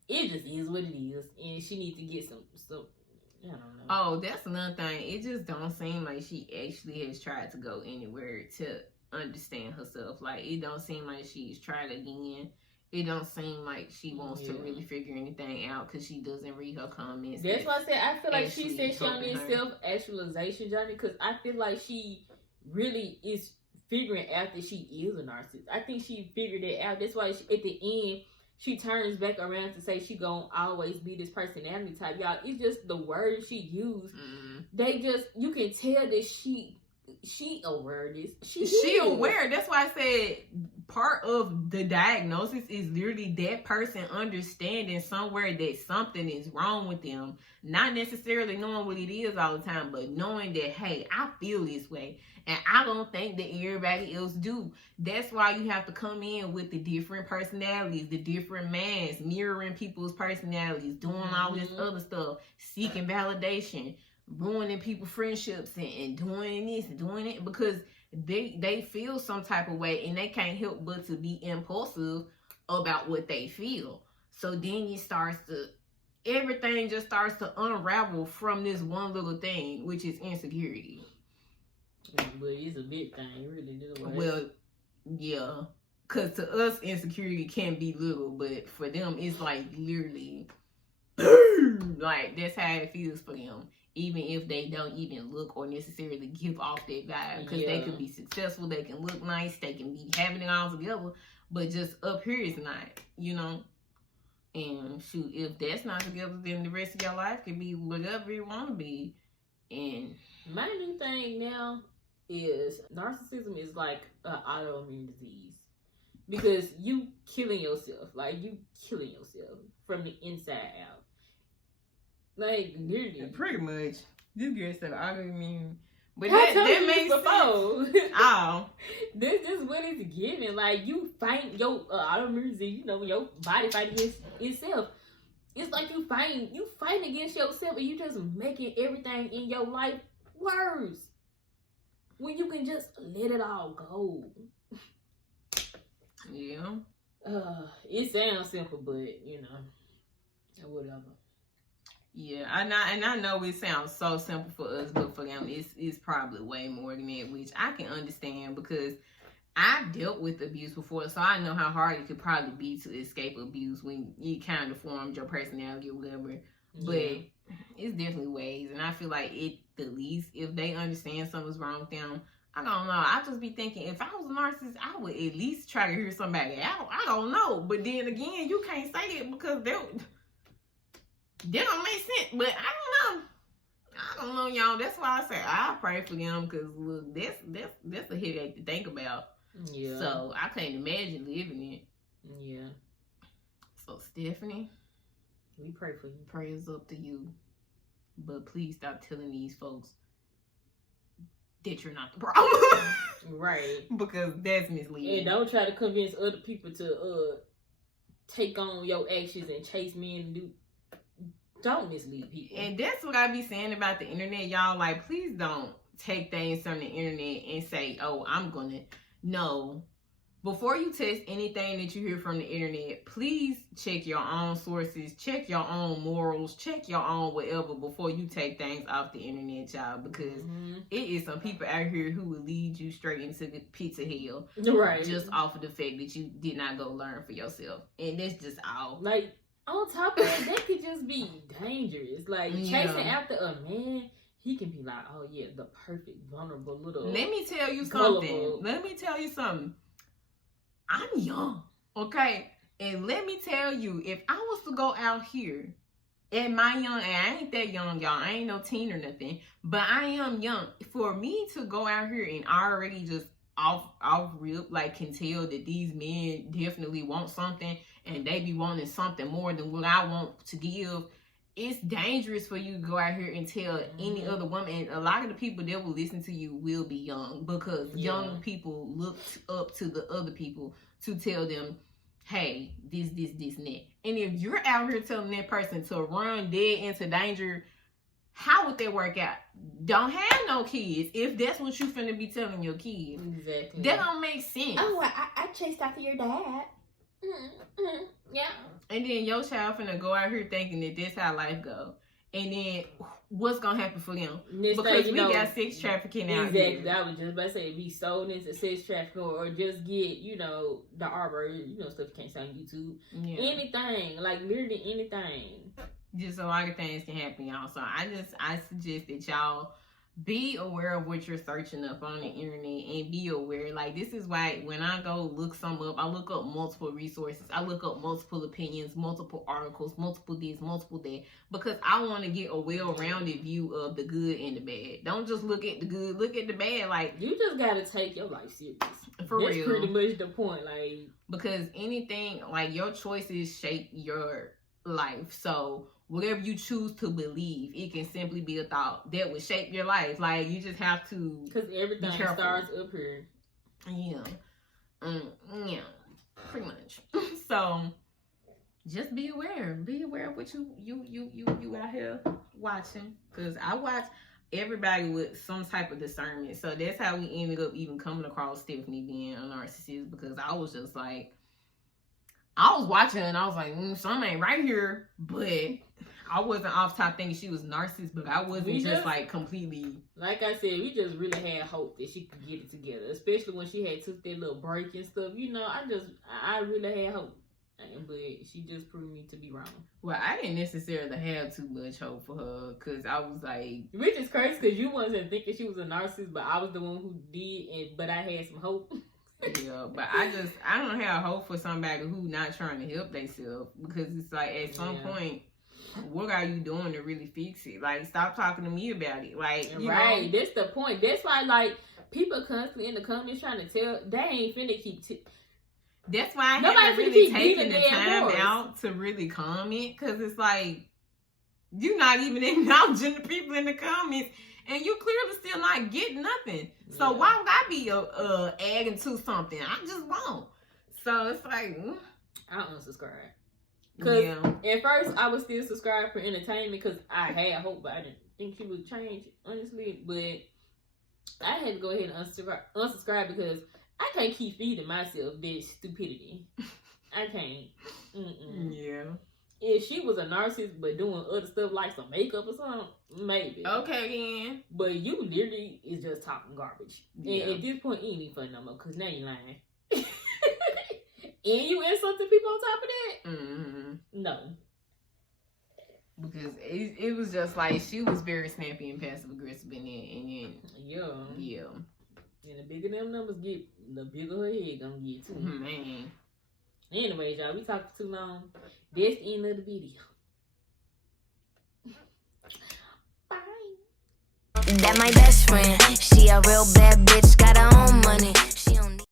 It just is what it is, and she needs to get some. I don't know. Oh, that's another thing. It just don't seem like she actually has tried to go anywhere to understand herself. Like it don't seem like she's tried again. It don't seem like she wants to really figure anything out because she doesn't read her comments. That's why I said I feel like she said she on this self-actualization journey, because I feel like she really is figuring out that she is a narcissist. I think she figured it out. That's why at the end she turns back around to say she gonna always be this personality type. Y'all, it's just the words she used. They just, you can tell that she aware of this. She aware. That's why I said part of the diagnosis is literally that person understanding somewhere that something is wrong with them. Not necessarily knowing what it is all the time, but knowing that, hey, I feel this way. And I don't think that everybody else do. That's why you have to come in with the different personalities, the different masks, mirroring people's personalities, doing all this other stuff, seeking validation, ruining people's friendships and doing this and doing it because they feel some type of way and they can't help but to be impulsive about what they feel. So then everything just starts to unravel from this one little thing, which is insecurity. But it's a big thing, really. Well, yeah. Because to us, insecurity can be little, but for them, it's like literally, like that's how it feels for them. Even if they don't even look or necessarily give off that vibe. Because they could be successful, they can look nice, they can be having it all together, but just up here is not, And shoot, if that's not together, then the rest of your life can be whatever you want to be. And my new thing now is narcissism is like an autoimmune disease. Because you killing yourself. Like, you killing yourself from the inside out. Like, literally. Pretty much. This girl said autoimmune. But that makes sense. Oh. This is what it's giving. Like, you fight your autoimmune disease, your body fight against itself. It's like you fight against yourself and you just making everything in your life worse. When you can just let it all go. Yeah. It sounds simple, but whatever. Yeah, I know it sounds so simple for us, but for them it's probably way more than that, which I can understand because I've dealt with abuse before, so I know how hard it could probably be to escape abuse when you kind of formed your personality or whatever. Yeah. But it's definitely ways, and I feel like the least, if they understand something's wrong with them, I don't know. I just be thinking, if I was a narcissist, I would at least try to hear somebody out. I don't know. But then again, you can't say it because they don't make sense. But I don't know, y'all. That's why I say I pray for them, because look, that's a headache to think about. Yeah. So I can't imagine living it. Yeah. So Stephanie, we pray for you. Prayers up to you. But please stop telling these folks that you're not the problem. Right. Because that's misleading. And don't try to convince other people to take on your actions and chase men and do. Don't mislead people. And that's what I be saying about the internet, y'all. Like, please don't take things from the internet and say, oh, I'm gonna. No. Before you test anything that you hear from the internet, please check your own sources, check your own morals, check your own whatever before you take things off the internet, y'all. Because it is some people out here who will lead you straight into the pits of hell. Right. Just off of the fact that you did not go learn for yourself. And that's just all. Like, on top of that, that could just be dangerous. Like, chasing after a man, he can be like, oh yeah, the perfect, vulnerable little. Let me tell you something. I'm young, okay? And let me tell you, if I was to go out here at my young, and I ain't that young, y'all. I ain't no teen or nothing, but I am young. For me to go out here and already just off rip, like, can tell that these men definitely want something, and they be wanting something more than what I want to give. It's dangerous for you to go out here and tell any other woman. And a lot of the people that will listen to you will be young, because young people look up to the other people to tell them, hey, this, and that. And if you're out here telling that person to run dead into danger, how would that work out? Don't have no kids if that's what you finna be telling your kids. Exactly. That don't make sense. Oh, I chased after your dad. Yeah. And then your child finna go out here thinking that that's how life go. And then what's gonna happen for them? Because we got sex trafficking out here. Exactly. I was just about to say, be sold into sex trafficking, or just get, the arbor, stuff you can't say on YouTube. Yeah. Anything. Like, literally anything. Just a lot of things can happen, y'all. So I suggest that y'all be aware of what you're searching up on the internet, and be aware. Like, this is why when I go look some up, I look up multiple resources. I look up multiple opinions, multiple articles, multiple this, multiple that, because I want to get a well-rounded view of the good and the bad. Don't just look at the good, look at the bad. Like, you just gotta take your life serious. For real. That's pretty much the point. Like, because anything, like, your choices shape your life. So whatever you choose to believe, it can simply be a thought that would shape your life. Like, you just have to, because everything starts up here. Yeah. Yeah. Pretty much. So just be aware. Be aware of what you out here watching. Because I watch everybody with some type of discernment. So that's how we ended up even coming across Stephanie being a narcissist. Because I was just like, I was watching and I was like, something ain't right here. But I wasn't off top thinking she was narcissist, but I wasn't just like completely. Like I said, we just really had hope that she could get it together, especially when she had took that little break and stuff. I really had hope, but she just proved me to be wrong. Well, I didn't necessarily have too much hope for her, because I was like, which is crazy because you wasn't thinking she was a narcissist, but I was the one who did, but I had some hope. Yeah, but I don't have hope for somebody who not trying to help themselves, because it's like, at some point, what are you doing to really fix it? Like, stop talking to me about it. Like, right, that's the point. That's why, like, people constantly in the comments trying to tell, they ain't finna keep that's why I haven't really taken the time out to really comment, because it's like, you're not even acknowledging the people in the comments, and you clearly still not getting nothing. So why would I be adding to something? I just won't. So it's like, I unsubscribe. Because at first I was still subscribed for entertainment, because I had hope, but I didn't think she would change, honestly. But I had to go ahead and unsubscribe because I can't keep feeding myself this stupidity. I can't. Yeah. If she was a narcissist but doing other stuff like some makeup or something, maybe. Okay, then. But you literally is just talking garbage. Yeah. And at this point, you ain't even funny no more, because now you lying. And you insulting people on top of that? Mm-hmm. No. Because it was just like she was very snappy and passive aggressive in it, and then yeah. And the bigger them numbers get, the bigger her head gonna get too. Man. Anyways, y'all, we talked too long. That's the end of the video. Bye. That my best friend. She a real bad bitch, got her own money.